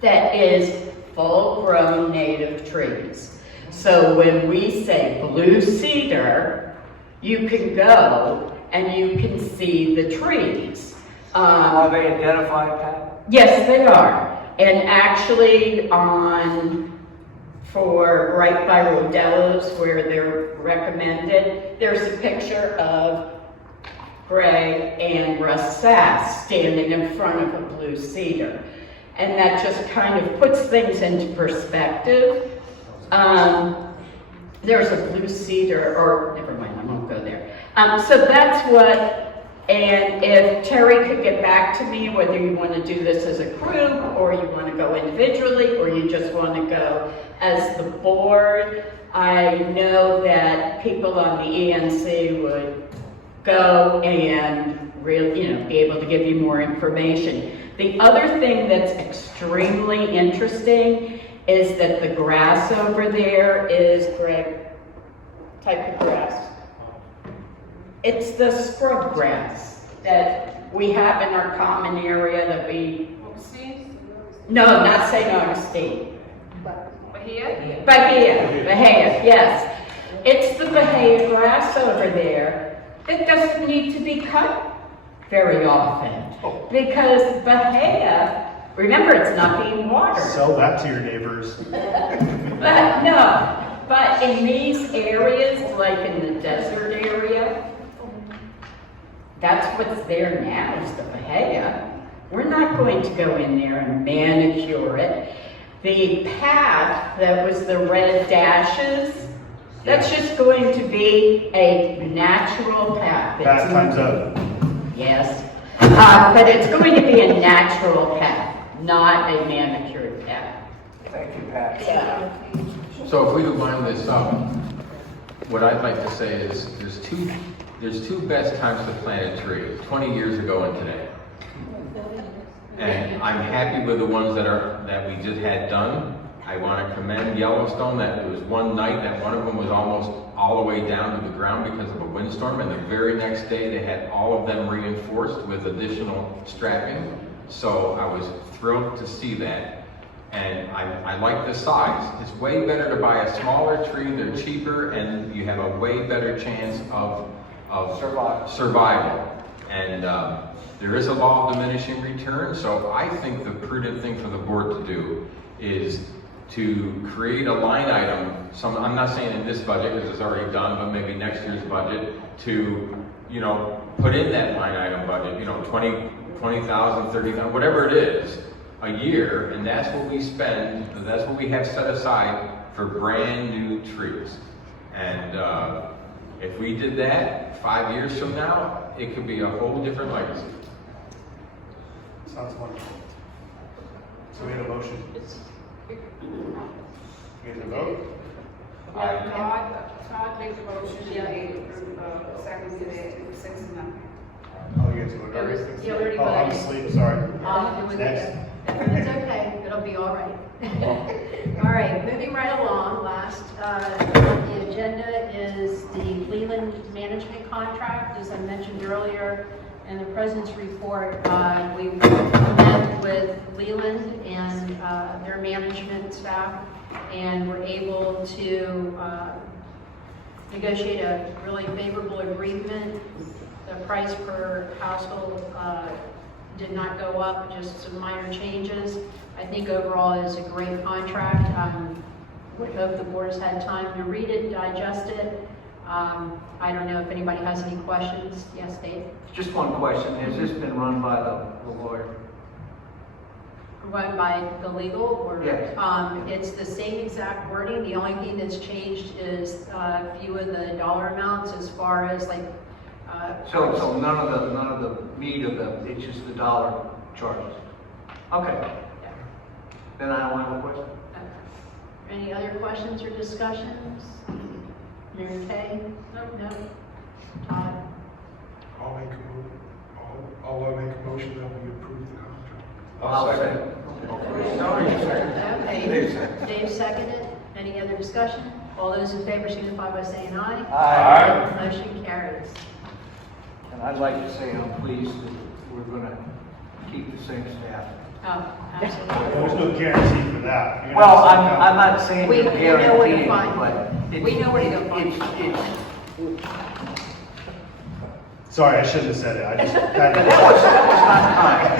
that is full-grown native trees. So when we say blue cedar, you can go and you can see the trees. Are they identified, Pat? Yes, they are. And actually for right by Rodello's where they're recommended, there's a picture of Greg and Russ Sass standing in front of a blue cedar. And that just kind of puts things into perspective. There's a blue cedar, or never mind, I won't go there. So that's what, and if Terry could get back to me, whether you want to do this as a group, or you want to go individually, or you just want to go as the board. I know that people on the ENC would go and really, be able to give you more information. The other thing that's extremely interesting is that the grass over there is, Greg, type of grass. It's the scrub grass that we have in our common area that we... No, not St. Augustine. Bahia? Bahia, yes. It's the Bahia grass over there that doesn't need to be cut very often. Because Bahia, remember, it's not being watered. Sell that to your neighbors. But no, but in these areas, like in the desert area, that's what's there now is the Bahia. We're not going to go in there and manicure it. The path that was the red dashes, that's just going to be a natural path. Pat, time's up. Yes, but it's going to be a natural path, not a manicured path. Thank you, Pat. Yeah. So if we could wind this up, what I'd like to say is there's two best times to plant a tree, 20 years ago and today. And I'm happy with the ones that we just had done. I want to commend Yellowstone that it was one night that one of them was almost all the way down to the ground because of a windstorm, and the very next day they had all of them reinforced with additional strapping. So I was thrilled to see that. And I like the size. It's way better to buy a smaller tree, they're cheaper, and you have a way better chance of survival. And there is a law of diminishing returns, so I think the prudent thing for the board to do is to create a line item, I'm not saying in this budget because it's already done, but maybe next year's budget, to, put in that line item budget, 20,000, 30,000, whatever it is, a year, and that's what we spend, that's what we have set aside for brand new trees. And if we did that 5 years from now, it could be a whole different legacy. Sounds wonderful. So we have a motion. We have a vote? Todd made the motion, Dave seconded it, it was 6-0. Oh, you guys voted already? You already Oh, I'm voted. asleep, sorry. Next. It's okay, it'll be all right. All right, moving right along, last on the agenda is the Leland management contract. As I mentioned earlier in the president's report, we met with Leland and their management staff, and were able to negotiate a really favorable agreement. The price per household did not go up, just some minor changes. I think overall it's a great contract. We hope the board has had time to read it, digest it. I don't know if anybody has any questions. Yes, Dave? Just one question, has this been run by the lawyer? Run by the legal or? Yes. It's the same exact wording. The only thing that's changed is a few of the dollar amounts as far as like. So none of the meat of it's just the dollar charges? Okay. Then I don't have a question. Any other questions or discussions? Okay? No. Todd? I'll make a motion that we approve the contract. I'll second. Okay. Dave seconded. Any other discussion? All those in favor signify by saying aye. Aye. Motion carries. And I'd like to say I'm pleased that we're going to keep the same staff. Oh, There's absolutely. no guarantee for that. You're Well, not- I'm not saying We it's know where to guaranteed, find but it. We know where to go find it. Sorry, I shouldn't have said it. I just. that was not kind.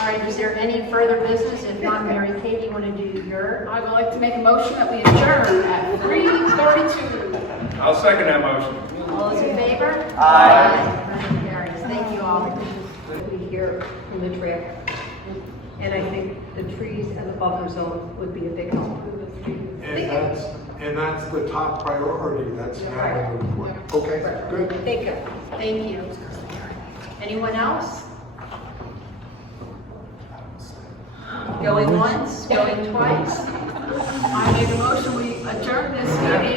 All right, is there any further business? If not, Mary Kate, you want to do your? I would like to make a motion that we adjourn at 3:32. I'll second that motion. All those in favor? Aye. Motion carries. Thank you all. We hear from the traffic. And I think the trees and the buffer zone would be a big help. And that's the top priority, that's now in the report. Okay, good. Thank you. Thank you. Anyone else? Going once, going twice? I make a motion, we adjourn this meeting